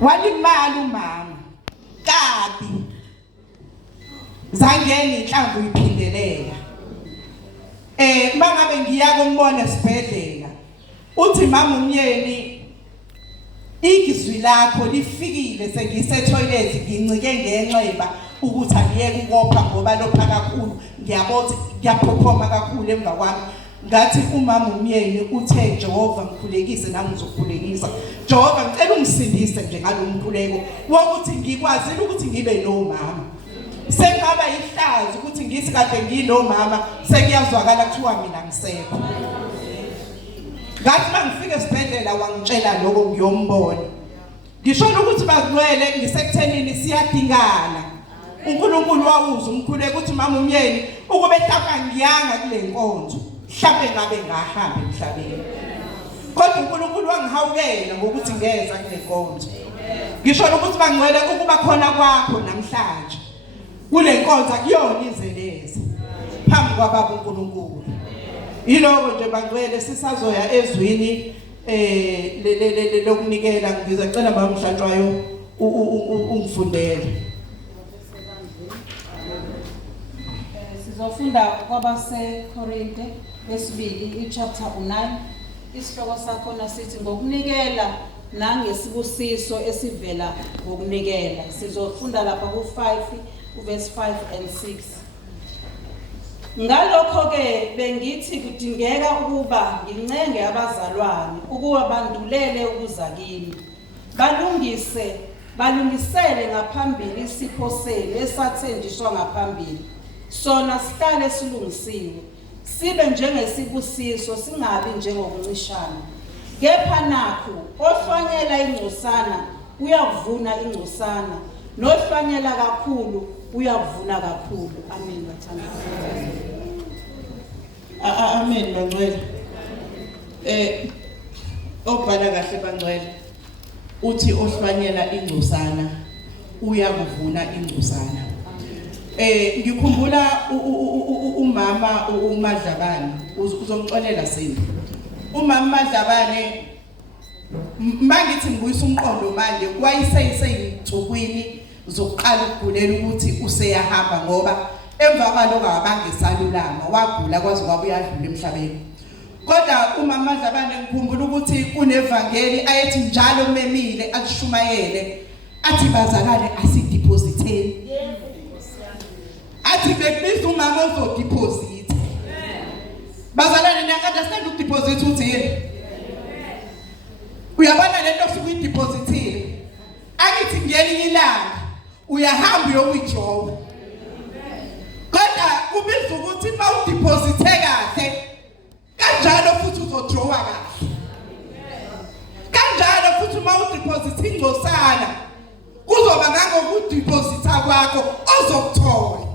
Walimala umama kabi. Zangeni inhlamvu iphindelela. Mangabe ngiya kumbona esibhedlela uthi mama umyeni igizwi lakho lifikile sengise toilet ngincike ngenxeba ukuthi aliyeke ukopha ngoba lopha kakhulu ngiyabothi ngiyaphophoma kakhulu emva kwami. Ngathi umama umyeni uthe Jehova ngikhulekise nami ngizokukhulekisa. Jehova ngicela ungisindise nje ngalomkhuleko wokuthi ngikwazile ukuthi ngibe nomama. Sengaba ihlazo ukuthi ngisi kade nginomama sekuyazwakala kuthiwa mina ngisekho. Ngathi mangifike esibhedlela wangitshela lokho ngiyombona. Ngisho ukuthi bazilwele ngisekuthenini siyadingana. uNkulunkulu wawuza umkhuleko ukuthi mama umyeni ukube hlapha ngiyanga kule nkonzo. Mhlawumbe ngabe ngahamba emhlabeni. Kodwa uNkulunkulu wangihawukela ngokuthi ngeza kule nkonzo. Ngisho ukuthi bangcwele ukuba khona kwakho namhlanje. Kule nkonzo akuyona izeleze phambi kwababa uNkulunkulu. Yiloko nje bangcwele sisazoya ezwini lokunikela ngizacela baba Mhlatshwayo ungifundele. Sizofunda kwabase Korinte lesibili ichapter 9 isihloko sakho nasithi ngokunikela nangesibusiso esivela ngokunikela. Sizofunda lapha ku5 uverse 5 and 6. Ngalokho ke bengithi kudingeka ukuba ngincenge abazalwane ukuba bandulele ukuza kimi. Balungisele ngaphambili isipho senu esathenjiswa ngaphambili. Sona sihlale silungisiwe. Sibe njengesibusiso singabi njengokuncishana. Kepha nakho ohlwanyela ingcosana uyavuna ingcosana. Nohlwanyela kakhulu uyavuna kakhulu. Amen bathandana. Amen bangcwele. Obhala kahle bangcwele. Uthi ohlwanyela ingcosana uyakuvuna ingcosana. Ngikhumbula umama uMadlabane uzomxolela sini. Umama Madlabane mangithi ngiyisa umqondo manje kwayiseyinsukwini zokuqala ukugulela ukuthi useyahamba ngoba emva kwalokho abangesalulama wagula kwaze kwabe uyadlula emhlabeni. Kodwa umama Madlabane ngikhumbula ukuthi kunevangeli ayethi njalo memile akushumayele athi bazalwane asidepositeni. Athi bebiza umama ozodeposit. Bazalwane niyaunderstand ukudeposit uthini? Uyabona lento osuke uyidepositile. Akithi ngelinye ilanga uyahamba uyowijoba. Kodwa kubiza ukuthi mawudeposite kahle kanjalo futhi uzodrawa kahle. Kanjalo futhi ukuthi mawudeposit ingcosana kuzoba ngangokudeposita kwakho ozokuthola.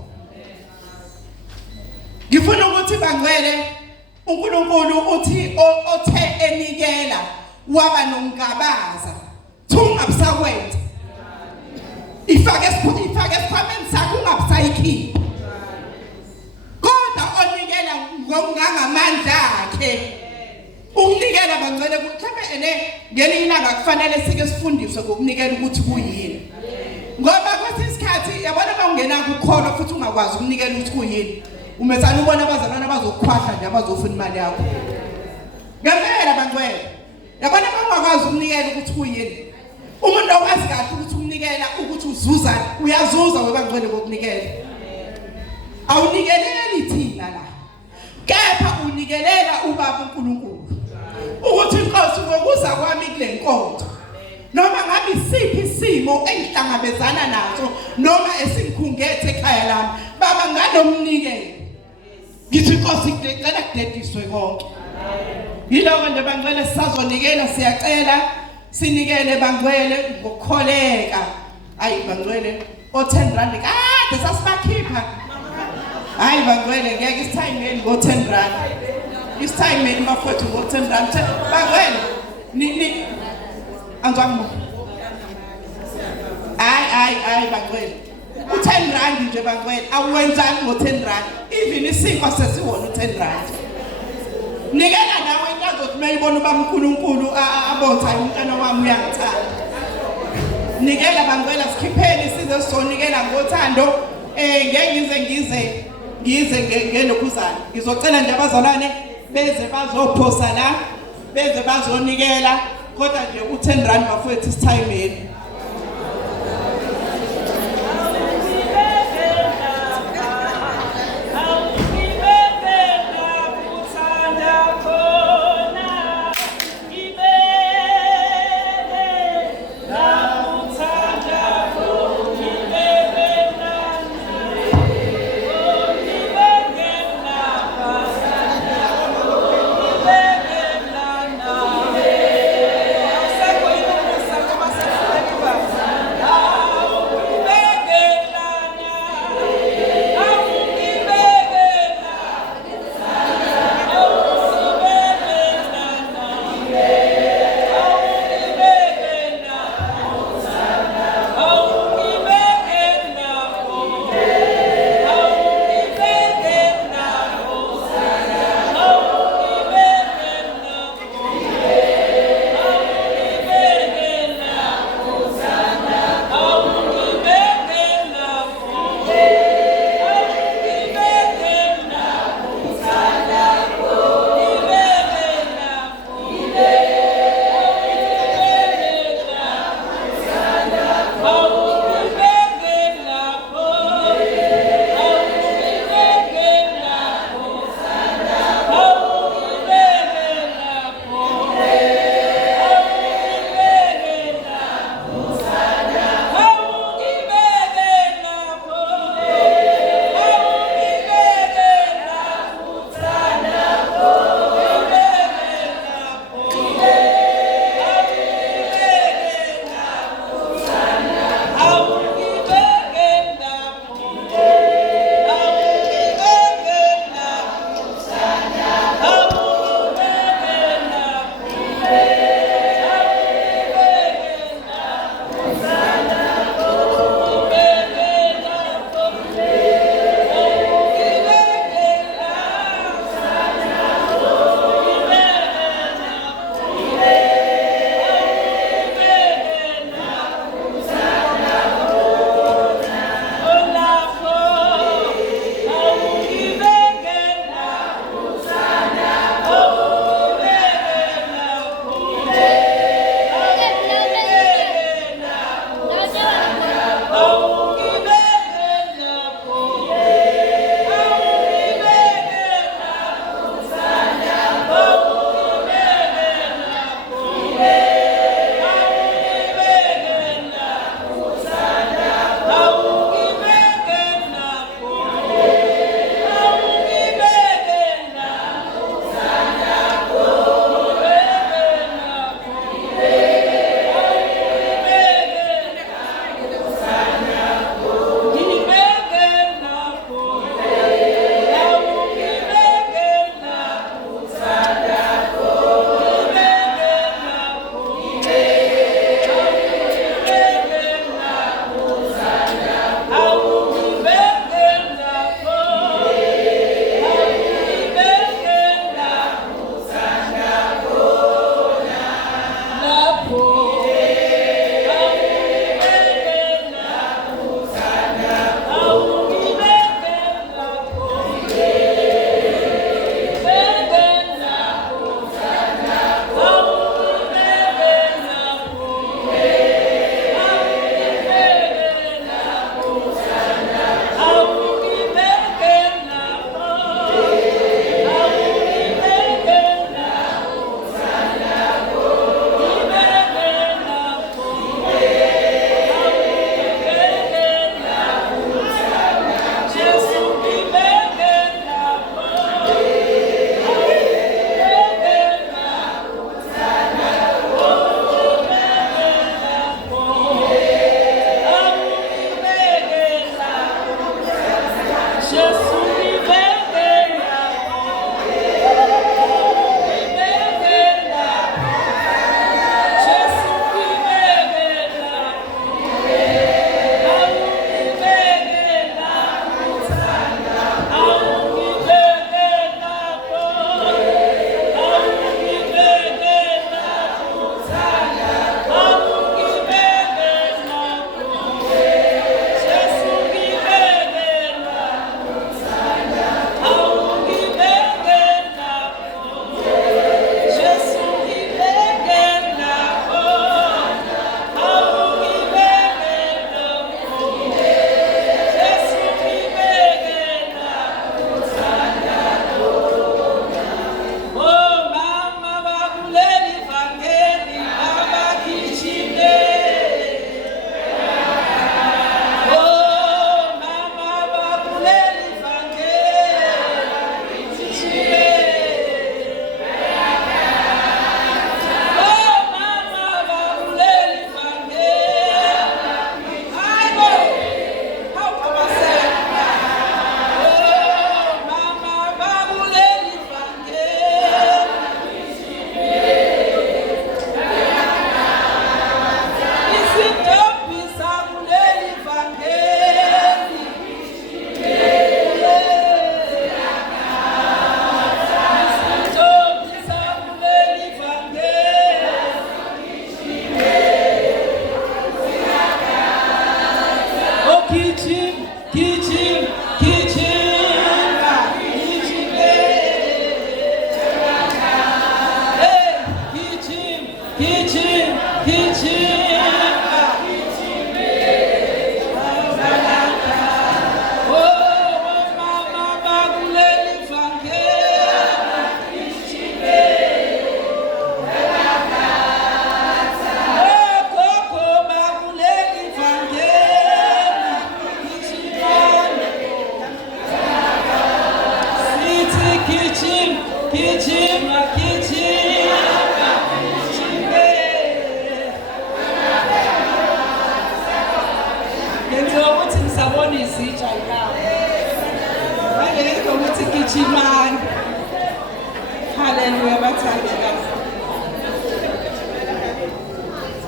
Ngifuna ukuthi bangcwele uNkulunkulu uthi othe enikela waba nomgabaza thungabusakwenza ifake esikhwameni sakho ungabusayikhipha kodwa onikela ngongamandla akhe ukunikela bangcwele mhlawumbe ngelinye ilanga kufanele sike sifundiswe ngokunikela ukuthi kuyini ngoba kwesinye isikhathi yabona bawungena kukhona futhi ungakwazi ukunikela ukuthi kuyini umethana ubona abazalwana bazokukhwahla nje abazofuna imali yakho ngempela bangcwele yabona bangakwazi ukunikela ukuthi kuyini umuntu owazi kahle ukuthi ukunikela ukuthi uzuza uyazuza webangcwele ngokunikela awunikeleli thina la kepha unikelela ubaba uNkulunkulu ukuthi inkosi ngokuza kwami kule nkonzo noma ngabe isiphi isimo engihlangabezana naso noma esingikhungethe ekhaya lami baba nganomnikelo ngithi inkosi ngicela kudediswe konke yiloko nje bangcwele sisazonikela siyacela sinikele bangcwele ngokukholeka ayi bangcwele o10 rand kade sasibakhipha hayi bangcwele ngeke isithayimeni ngo10 rand isithayimeni mafethu ngo10 rand bangcwele ni anzangu hayi bangcwele u10 rand nje bangcwele awenzani ngo10 rand even isinkwa sesiwona u10 rand nikela nawe inkazothi mayibona ubaMkhulunkulu abotha umntana wami uyangithanda nikela bangcwele sikhipheni size sizonikela ngothando ngeke ngize ngelokhuzana ngizocela nje abazalwane beze bazophosa la beze bazonikela kodwa nje u10 rand bafowethu isithayimeni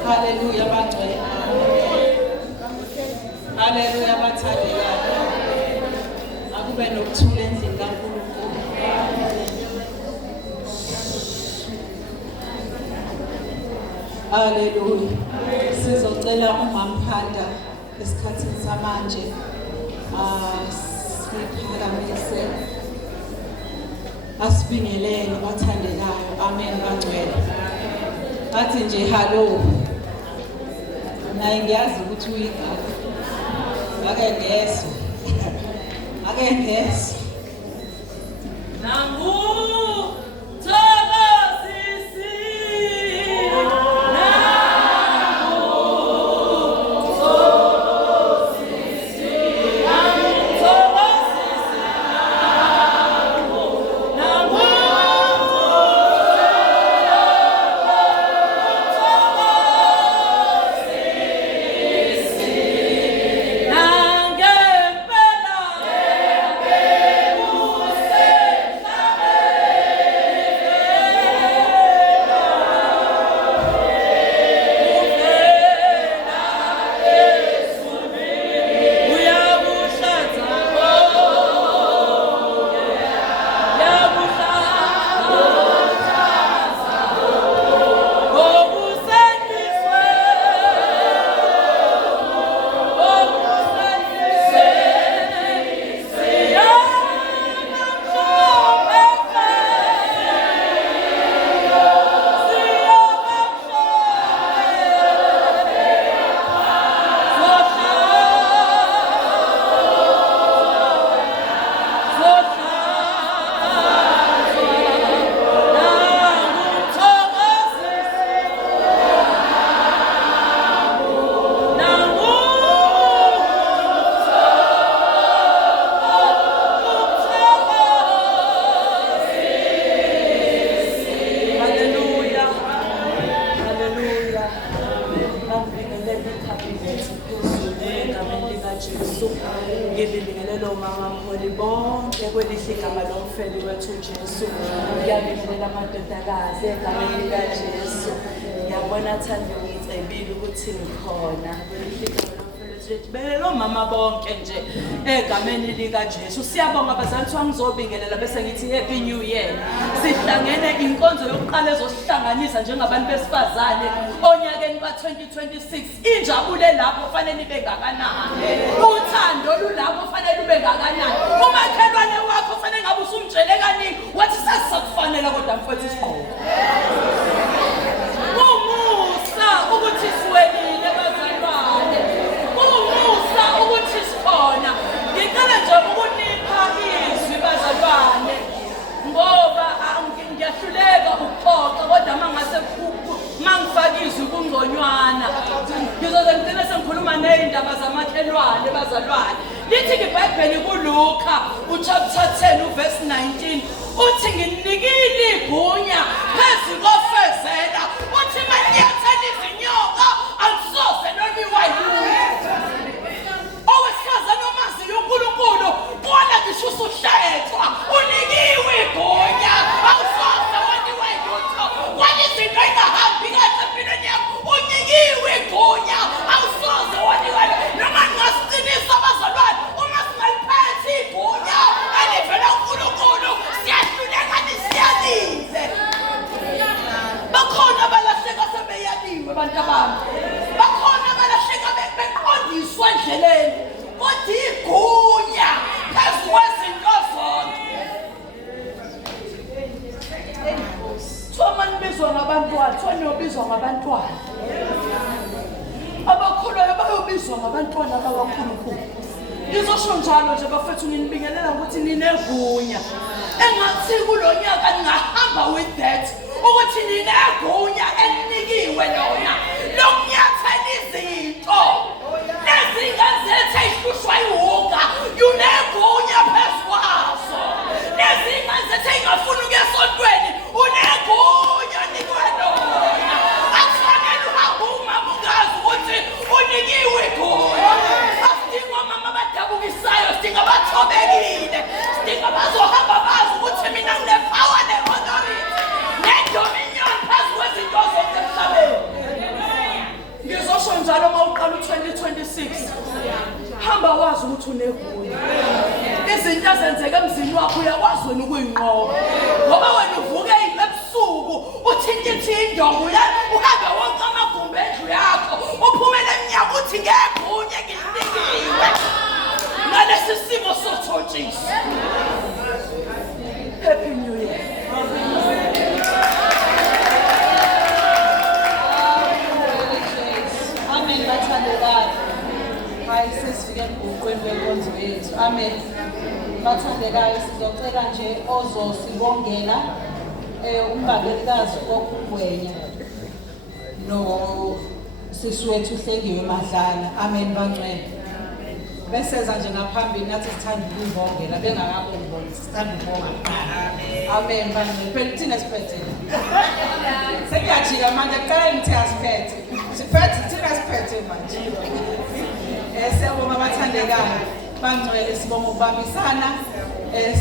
Haleluya bangcwele. Haleluya bathandekayo. Akube nokuthula endlini kaNkulunkulu. Haleluya. Sizocela uMamphanda esikhathini samanje siphakamise asibingelele bathandekayo. Amen bangcwele. Bathi nje hallo. Naye ngiyazi ukuthi uyingakho. Ake ngezwe. Ake ngezwe. Nangu ngibingelelo mama mholi bonke kwelihle igama lomfeli wethu Jesu. Ngiyabingelela amadodakazi egameni likaJesu. Ngiyabona thando ngicebile ukuthi ngikhona kwelihle igama lomfeli wethu Jesu. Belelo mama bonke nje egameni likaJesu. Siyabonga abazali wami ngizobingelela bese ngithi happy new year. Sihlangene inkonzo yokuqala ezosihlanganisa njengabantu besifazane onyakeni ka2026. Injabulo lapho fanele ibe ngakanani? Uthando lulapho fanele ube ngakanani? Umakhelwane wakho fanele ngabe usumtshele kaningi wathi sasisakufanele kodwa mfowethu isiqhoko. Umusa ukuthi siwelile bazalwane. Umusa ukuthi sikhona. Ngicela nje ukunipha izwi bazalwane. Ngoba ngiyahluleka ukuxoxa kodwa mangase mangifaka izwi kungconywana. Ngizoze ngicela sengikhuluma nezindaba zamakhelwane bazalwane. Lithi iBhayibheli kuLuka uchapter 10 uverse 19 uthi nginikile igunya phezu kofezela uthi manyathela izinyoka akusoze noniwa yini. Owesifazane omaziyo uNkulunkulu bona ngisho usuhlethwa unikiwe igunya akusoze woniwa yutho. Kwalizinto engahambi kahle empilweni yakho unikiwe igunya akusoze woniwa noma ngasiqinisa abazalwane uma singaliphethi igunya elivela kuNkulunkulu siyahluleka nisiyalize. Bakhona abalahleka sebeyaliwe abantu abami. Bakhona abalahleka beqondiswa endleleni kodwa igunya phezu kwezinto zonke. Thoma nibizwa ngabantwana, thoniyobizwa ngabantwana. Abakhulayo bayobizwa ngabantwana bakaNkulunkulu. Ngizosho njalo nje bafethu nginibingelela ukuthi ninegunya. Engathi kulonyaka ningahamba with that ukuthi ninegunya elinikiwe lona. Lokunyathela izinto. Lezingazethe ihlushwa iwuka. Unegunya phezu kwazo. Lezingazethe ingafuni ukuya esontweni. Unegunya nikwe lona. Akufanele uhambe umama ungazi ukuthi unikiwe igunya. Asidinga mama abadabukisayo, sidinga abathobekile, sidinga abazohamba bazi ukuthi mina ngine-power ne-authority ne-dominion phezu kwezinto zonke emhlabeni. ukuthi unegunya. Izinto ezenzeka emzini wakho uyakwazi wena ukuyinqoba. Ngoba wena uvuke ebusuku uthintithe indongo uhambe wonke amagumbi endlu yakho uphumele eminyaka uthi ngegunya ngilikiwe. Ngalesi simo sothotshisa. Happy New Year. Amen bathandekayo. Hayi sesifike emgqweni wenkonzo yethu. Amen. Bathandekayo sizocela nje ozosibongela umbabelikazi okungwenya no sisi wethu uHlengiwe Madlala. Amen bangcwele. Beseza nje ngaphambili nathi sithanda ukubongela bengakabongi sithanda ukubonga kuqala. Amen bangcwele. Phela thina siphethe. Sekuyajika manje kuqala ngithi asiphethe. Siphethe thina siphethe manje. Siyabonga abathandekayo bangcwele sibonga ukubambisana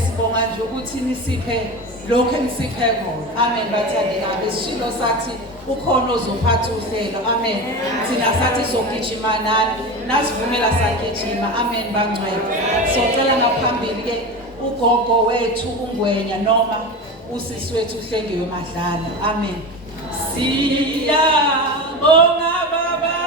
sibonga nje ukuthi nisiphe lokho enisiphe kona. Amen bathandekayo. Isishilo sathi ukhona ozophatha uhlelo. Amen. Thina sathi sogijima nani nasivumela sagijima. Amen bangcwele. Socela ngaphambili ke ugogo wethu ungwenya noma usisi wethu uHlengiwe Madlala. Amen. Siyabonga baba.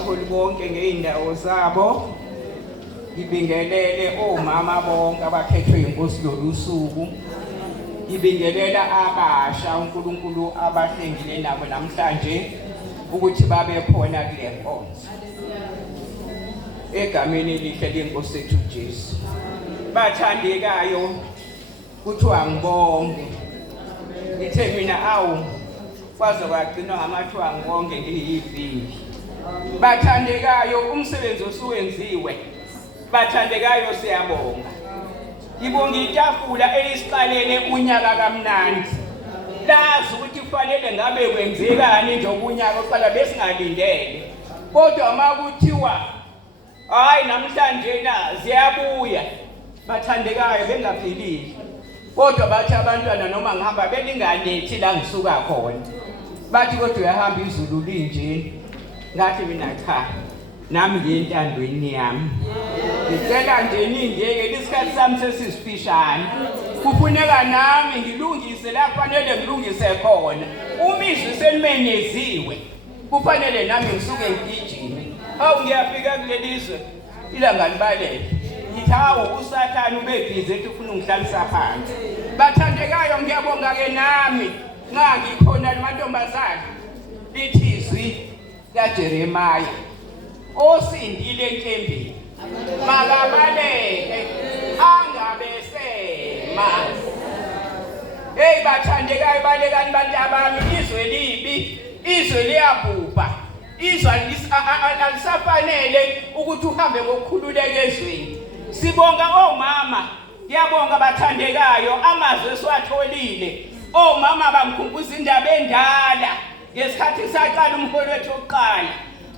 abaholi bonke ngeindawo zabo. Ngibingelele omama bonke abakhethwe inkosi lolusuku. Ngibingelela abasha uNkulunkulu abahlengile nabo namhlanje ukuthi babe khona kule nkonzo. Egameni elihle lenkosi ethu Jesu. Bathandekayo kuthiwa ngibonge. Ngithe mina awu kwaze kwagcinwa ngamathiwa ngibonge ngiyivili. Bathandekayo umsebenzi osuwenziwe. Bathandekayo siyabonga. Ngibonga itafula elisiqalele unyaka kamnandi. Lazi ukuthi kufanele ngabe kwenzekani nje unyaka oqala besingalindele. Kodwa makuthiwa hayi namhlanje na ziyabuya. Bathandekayo bengaphilile. Kodwa bathi abantwana noma ngihamba belinganethi la ngisuka khona. Bathi kodwa uyahamba izulu linje. Ngathi mina cha. Nami ngiyentandweni yami. Ngicela nje ningeke lesikhathi sami sesisifishane. Kufuneka nami ngilungise la kufanele ngilungise khona. Umizwe selimenyeziwe. Kufanele nami ngisuke ngigijime. Hawu ngiyafika kulelizwe ilanga libalele. Ngithi hawo uSathane ubebhizi ethi ufuna ungihlalisa phansi. Bathandekayo ngiyabonga ke nami ngangikhona lemantombazana lithi izwi kaJeremiah osindile enkembeni makabaleke angabesema. Hey bathandekayo balekani bantu abami, izwe libi, izwe liyabhubha, izwe alisafanele ukuthi uhambe ngokukhululeka ezweni. Sibonga omama, ngiyabonga bathandekayo amazwi esiwatholile. Omama bamkhumbuza indaba endala ngesikhathi saqala umholo wethu oqala.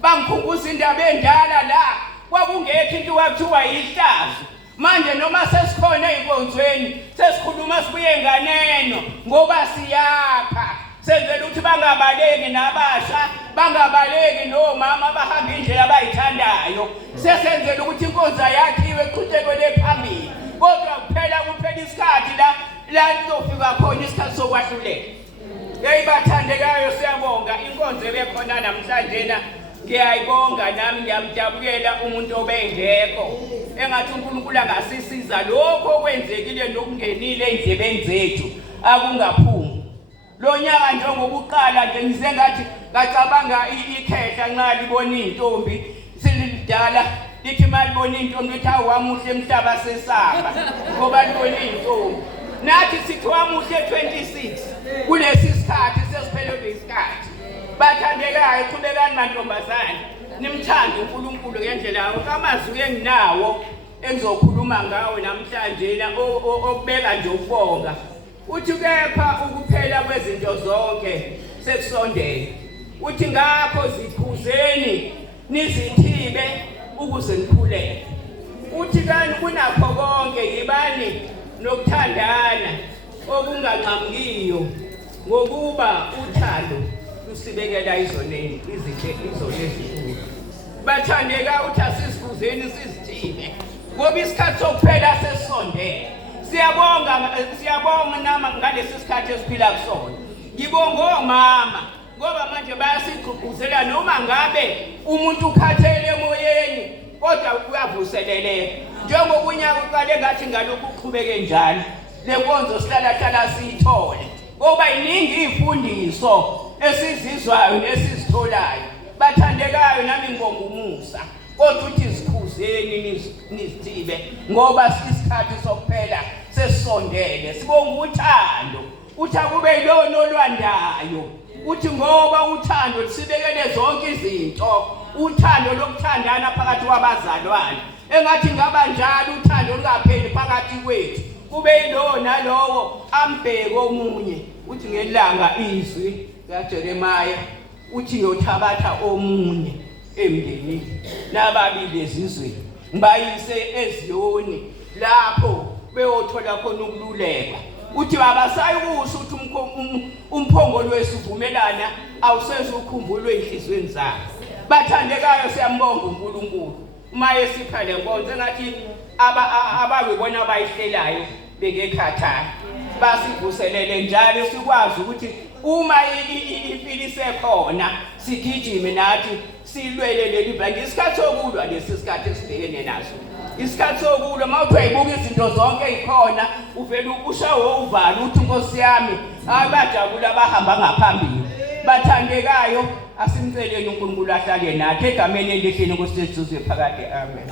Bamkhumbuza indaba endala la kwakungekho into kwathiwa yihlazo. Manje noma sesikhona ey'nkonzweni sesikhuluma sibuye nganeno ngoba siyakha. Senzela ukuthi bangabaleki nabasha, bangabaleki nomama abahamba indlela abayithandayo. Sesenzela ukuthi inkonzo yakhiwe iqhubekele phambili. Kodwa kuphela isikhathi la lizofika khona isikhathi sokwahluleka. Hey bathandekayo siyabonga inkonzo ebekhona namhlanje na. Ngiyayibonga nami ngiyamdabukela umuntu obengekho. Engathi uNkulunkulu angasisiza lokho okwenzekile nokungenile endlebeni zethu akungaphumi. Lo nyaka njengokuqala nje ngize ngathi ngacabanga ikhehla nxa libona intombi silidala lithi malibona intombi lithi awamuhle emhlaba sesaba ngoba libona intombi. Nathi sithi wamuhle 26 kulesi sikhathi sesiphelele isikhathi. Bathandekayo qhubekani mantombazane nimthande uNkulunkulu ngendlela amazwi enginawo engizokhuluma ngawo namhlanje okubeka nje ukubonga. Uthi kepha ukuphela kwezinto zonke sekusondele. Uthi ngakho ziphuzeni nizithibe ukuze nikhuleke. Uthi kanti kunakho konke yibani nokuthandana okunganqamukiyo ngokuba uthando lusibekela izoneni izolo ezinkulu. Bathandeka uthi asisifuzeni sizithibe ngoba isikhathi sokuphela sesisondele. Siyabonga nama ngalesi sikhathi esiphila kusona. Ngibonga omama ngoba manje bayasigqugquzela noma ngabe umuntu ukhathele emoyeni kodwa uyavuseleleka. Njengoba unyaka uqale ngathi ngalokhu uqhubeke njalo lenkonzo sihlala siyithole. Ngoba iningi izifundiso esizizwayo nesizitholayo. Bathandekayo nami ngibonga umusa. Kodwa uthi sikhuzeni nizithibe ngoba isikhathi sokuphela sesisondele. Sibonga uthando. Uthi akube yilona olwandayo. Uthi ngoba uthando lisibekele zonke izinto. Uthando lokuthandana phakathi kwabazalwane. Engathi ngaba njalo uthando lungapheli phakathi kwethu. Kube yilona lowo ambheke omunye. Uthi ngelanga izwi kaJeremiah uthi ngiyothabatha omunye emndenini nababili ezizweni ngibayise eZiyoni lapho beyothola khona ukululekwa. Uthi abasayikusho ukuthi umphongolo wesivumelana awusezukhumbulwe enhlizweni zabo. Bathandekayo siyambonga uNkulunkulu uma esipha le nkonzo engathi ababona abayihlelayo bekekhathana basivuselele njalo sikwazi ukuthi uma ifilise khona sigijime nathi silwele leli bhange. Isikhathi sokulwa lesi sikhathi esibhekene naso. Isikhathi sokulwa mawuthi uyibuka izinto zonke ikhona uvela ushawo uvalo uthi Nkosi yami abajabula abahamba ngaphambili. Bathandekayo asimceleni uNkulunkulu ahlale nathi egameni elihle Nkosi yethu phakade. Amen.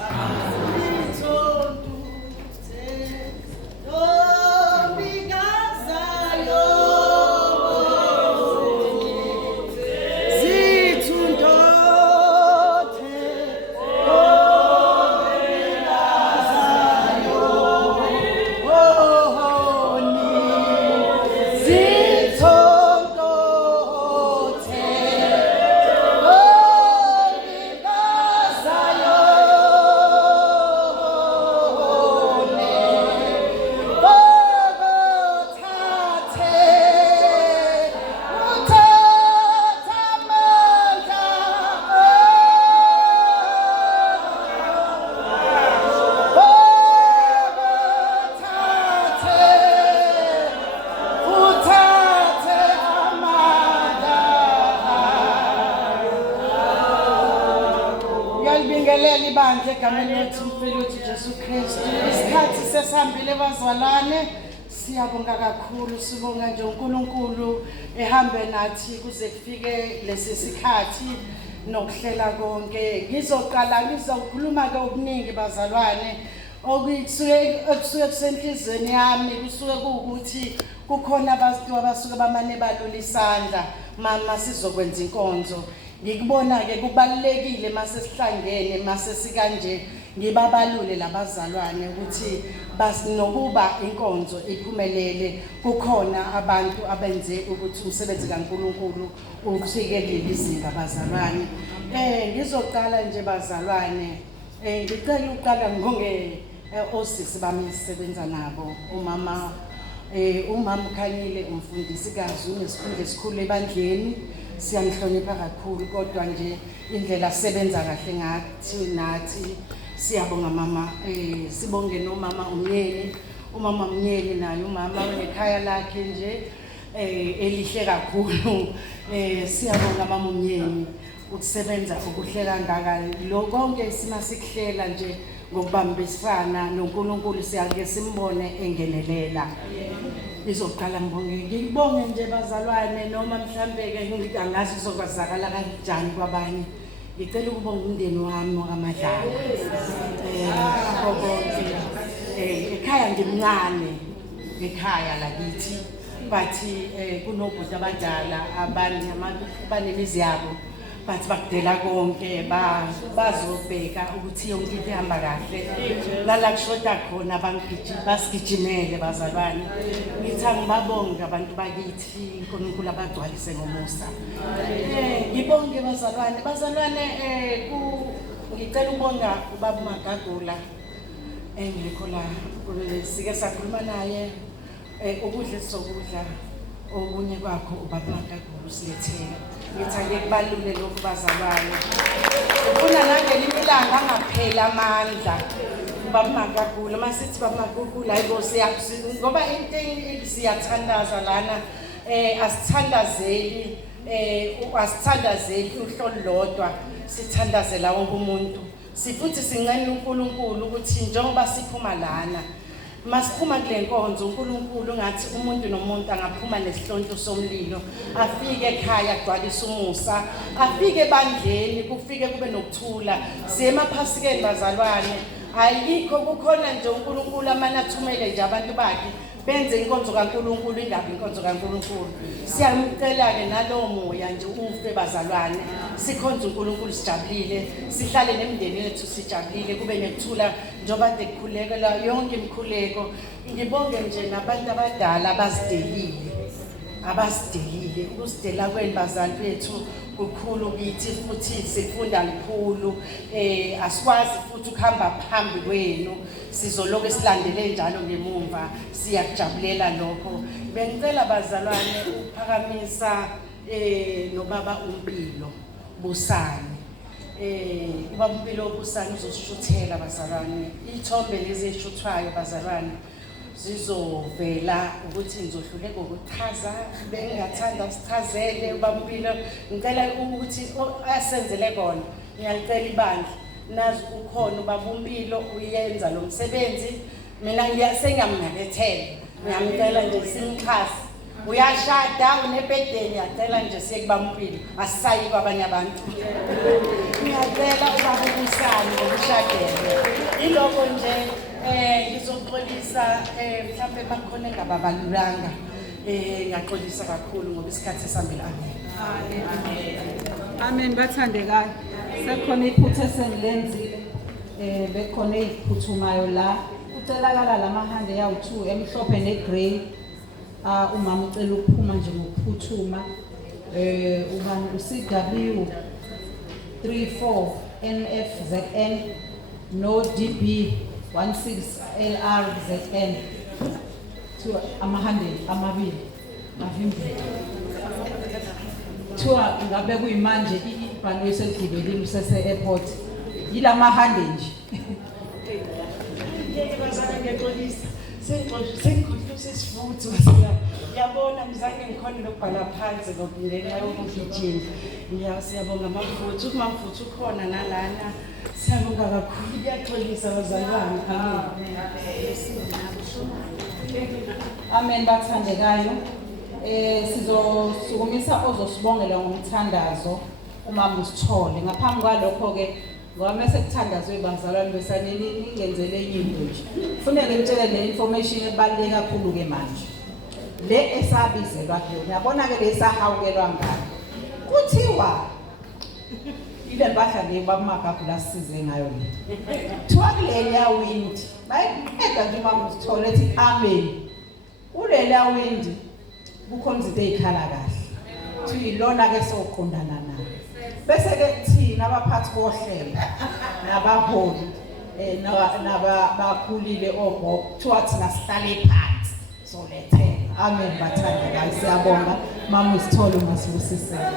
Ngiyalibingelela ibandla egameni lethu mfowethu Jesu Kristu. Isikhathi sesihambile bazalwane. Siyabonga kakhulu, sibonga nje uNkulunkulu ehambe nathi kuze kufike lesi sikhathi nokuhlela konke. Ngizokhuluma ke okuningi bazalwane. Okusuke kusenhlizweni yami kusuke kuukuthi kukhona abantu abasuke bamane balula isandla mama sizokwenza inkonzo. Ngikubona ke kubalekile mase sihlangene mase sikanje ngibabalule labazalwane ukuthi basinokuba inkonzo iphumelele kukhona abantu abenze ukuthi umsebenzi kaNkuluNkulu ufikelele izinga bazalwane. Ngizoqala nje bazalwane. Ngicela uqala ngonge osisi bami sisebenza nabo umama Khanyile umfundisikazi unesikhundla esikhulu ebandleni. Siyamhlonipha kakhulu kodwa nje indlela sebenza kahle ngathi nathi siyabonga mama. Sibonge nomama Umyeni. Umama Umyeni naye umama unekhaya lakhe nje elihle kakhulu. Siyabonga mama Umyeni ukusebenza okuhle kangaka. Lo konke simasikhlela nje ngokubambisana noNkulunkulu siyake simbone engenelela. Izoqala ngibonge nje bazalwane noma mhlambe ke angazi izokwazakala kanjani kwabanye. Ngicela ukubonga umndeni wami kaMadlala. Ekhaya ngimncane ekhaya lakithi bathi kunobhuti abadala abanye abanemizi yabo bathi bakudela konke bazobheka ukuthi yonke into ihamba kahle. Lala kushoda khona basigijimele bazalwane. Ngithi ngibabonga abantu bakithi uNkulunkulu abagcwalise ngomusa. Ngibonge bazalwane ngicela ukubonga ubaba Magagula engikho la sike sakhuluma naye ukudla sokudla okunye kwakho ubaba Magagula usilethele. Ngithi ake kubalule lokhu bazalwane. Ufuna nangeli milanga angaphela amandla ubaba Magagula masithi baba Magagula hayibo siyakusiza ngoba into siyathandaza lana asithandazeli uhlolo lodwa sithandazela wonke umuntu. Sifuthi sinqena uNkulunkulu ukuthi njengoba siphuma lana masiphuma kule nkonzo uNkulunkulu ngathi umuntu nomuntu angaphuma nesihlonto somlilo afike ekhaya agcwalise umusa afike ebandleni kufike kube nokuthula siye emaphasikeni bazalwane. Ayikho kukhona nje uNkulunkulu amanathumele nje abantu bakhe benze inkonzo kaNkulunkulu ingabe inkonzo kaNkulunkulu. Siyamcela ke nalowo moya nje ufe bazalwane sikhonza uNkulunkulu sijabulile sihlale nemindeni yethu sijabulile kube nekuthula njoba dekukhulekela yonke imikhuleko. Ngibonge nje nabantu abadala abasidilile ukusidela kweni bazali bethu kukhulu kithi futhi sifunda likhulu. Asikwazi futhi ukuhamba phambi kwenu sizoloku silandele njalo ngemumva siyakujabulela lokho. Bengicela bazalwane uphakamisa nobaba uMpilo Busane. Ubaba uMpilo Busane uzosishuthela bazalwane. Ithombe lezi eshuthwayo bazalwane zizovela ukuthi nizohluleka ukuchaza bengathanda sichazele ubaba uMpilo. Ngicela ukuthi asenzele kona. Ngiyacela ibandla nazi ukhona ubaba uMpilo uyenza lo msebenzi. Mina ngiyasengiyamnakethela. Ngiyamcela nje simxhase. Uyashada unebedeni yacela nje siye kubaba uMpilo asisayi kwabanye abantu. Ngiyacela ubaba uBusane ngokushadela. Iloko nje ngizoxolisa mhlawumbe bakhona engababalulanga ngaxolisa kakhulu ngoba isikhathi sihambile. Amen bathandekayo. Sekhona iphutha esengilenzile bekhona eziphuthumayo la ucelakala lamahande yawu2 emhlophe negrey. Umama ucela ukuphuma nje ngokuphuthuma. Ubani uCW 34 NFZN no DB 16LRZN to amahande amabili mavimbili. Thiwa ngabe kuyimanje ibhanoyi seligibelile usese airport yilamahande nje. Ngiyexolisa sesifuthu yabona mzange ngikhona lokubhala phansi ngokungenxa yokugijima. Siyabonga mafuthu kumafuthu khona nalana Ngiyabonga kakhulu kuyaxolisa bazalwane. Amen bathandekayo. Sizosukumisa ozosibongela ngomthandazo umama usithole. Ngaphambi kwalokho ke ngoba mase kuthandazwe bazalwane besaneni ingenzele enye into nje. Kufanele ngitshele le information ebaluleke kakhulu ke manje. Le esabizelwa kuyo. Uyabona ke lesahawukelwa ngayo. Kuthiwa ile mpahla le bamagabula sisize ngayo le. Kuthiwa kuleli ya wind. Bayiqeda nje umama usithole ethi amen. Kuleli ya wind kukhona izinto ezikhala kahle. Thuyilona ke soqondana nayo. Bese ke thina abaphathi bohlelo nabaholi nabakhulile ogogo kuthiwa thina sihlale phansi solethela. Amen bathandekayo siyabonga mama usithole umasibusisele.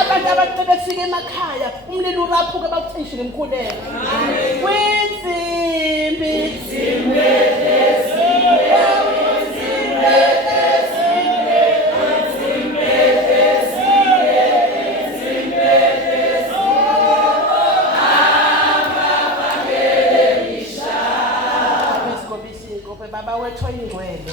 Abantu befika emakhaya umlilo uraphuka bakucishile emkhuleko. Kwinsimbi Baba wethu oyingcwele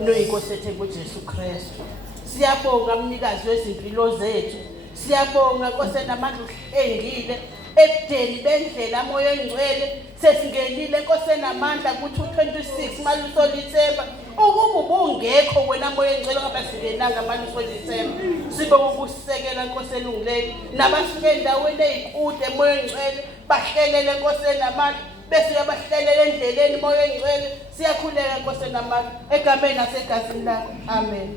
noyinkosi ethe kuJesu Kristu. Siyabonga umnikazi wezimpilo zethu. Siyabonga Nkosi enamandla uhlengile ebudeni bendlela moya engcwele sesingenile Nkosi enamandla ku-2026 malusolithemba ukuba ubungekho wena moya engcwele ngoba singenanga malusolithemba. Sibonga ukusekela Nkosi elungileyo nabasuke endaweni ezikude moya engcwele bahlelele Nkosi enamandla bese uyabahlelela endleleni moya engcwele. Siyakhuleka Nkosi enamandla egameni nasegazini lakho. Amen.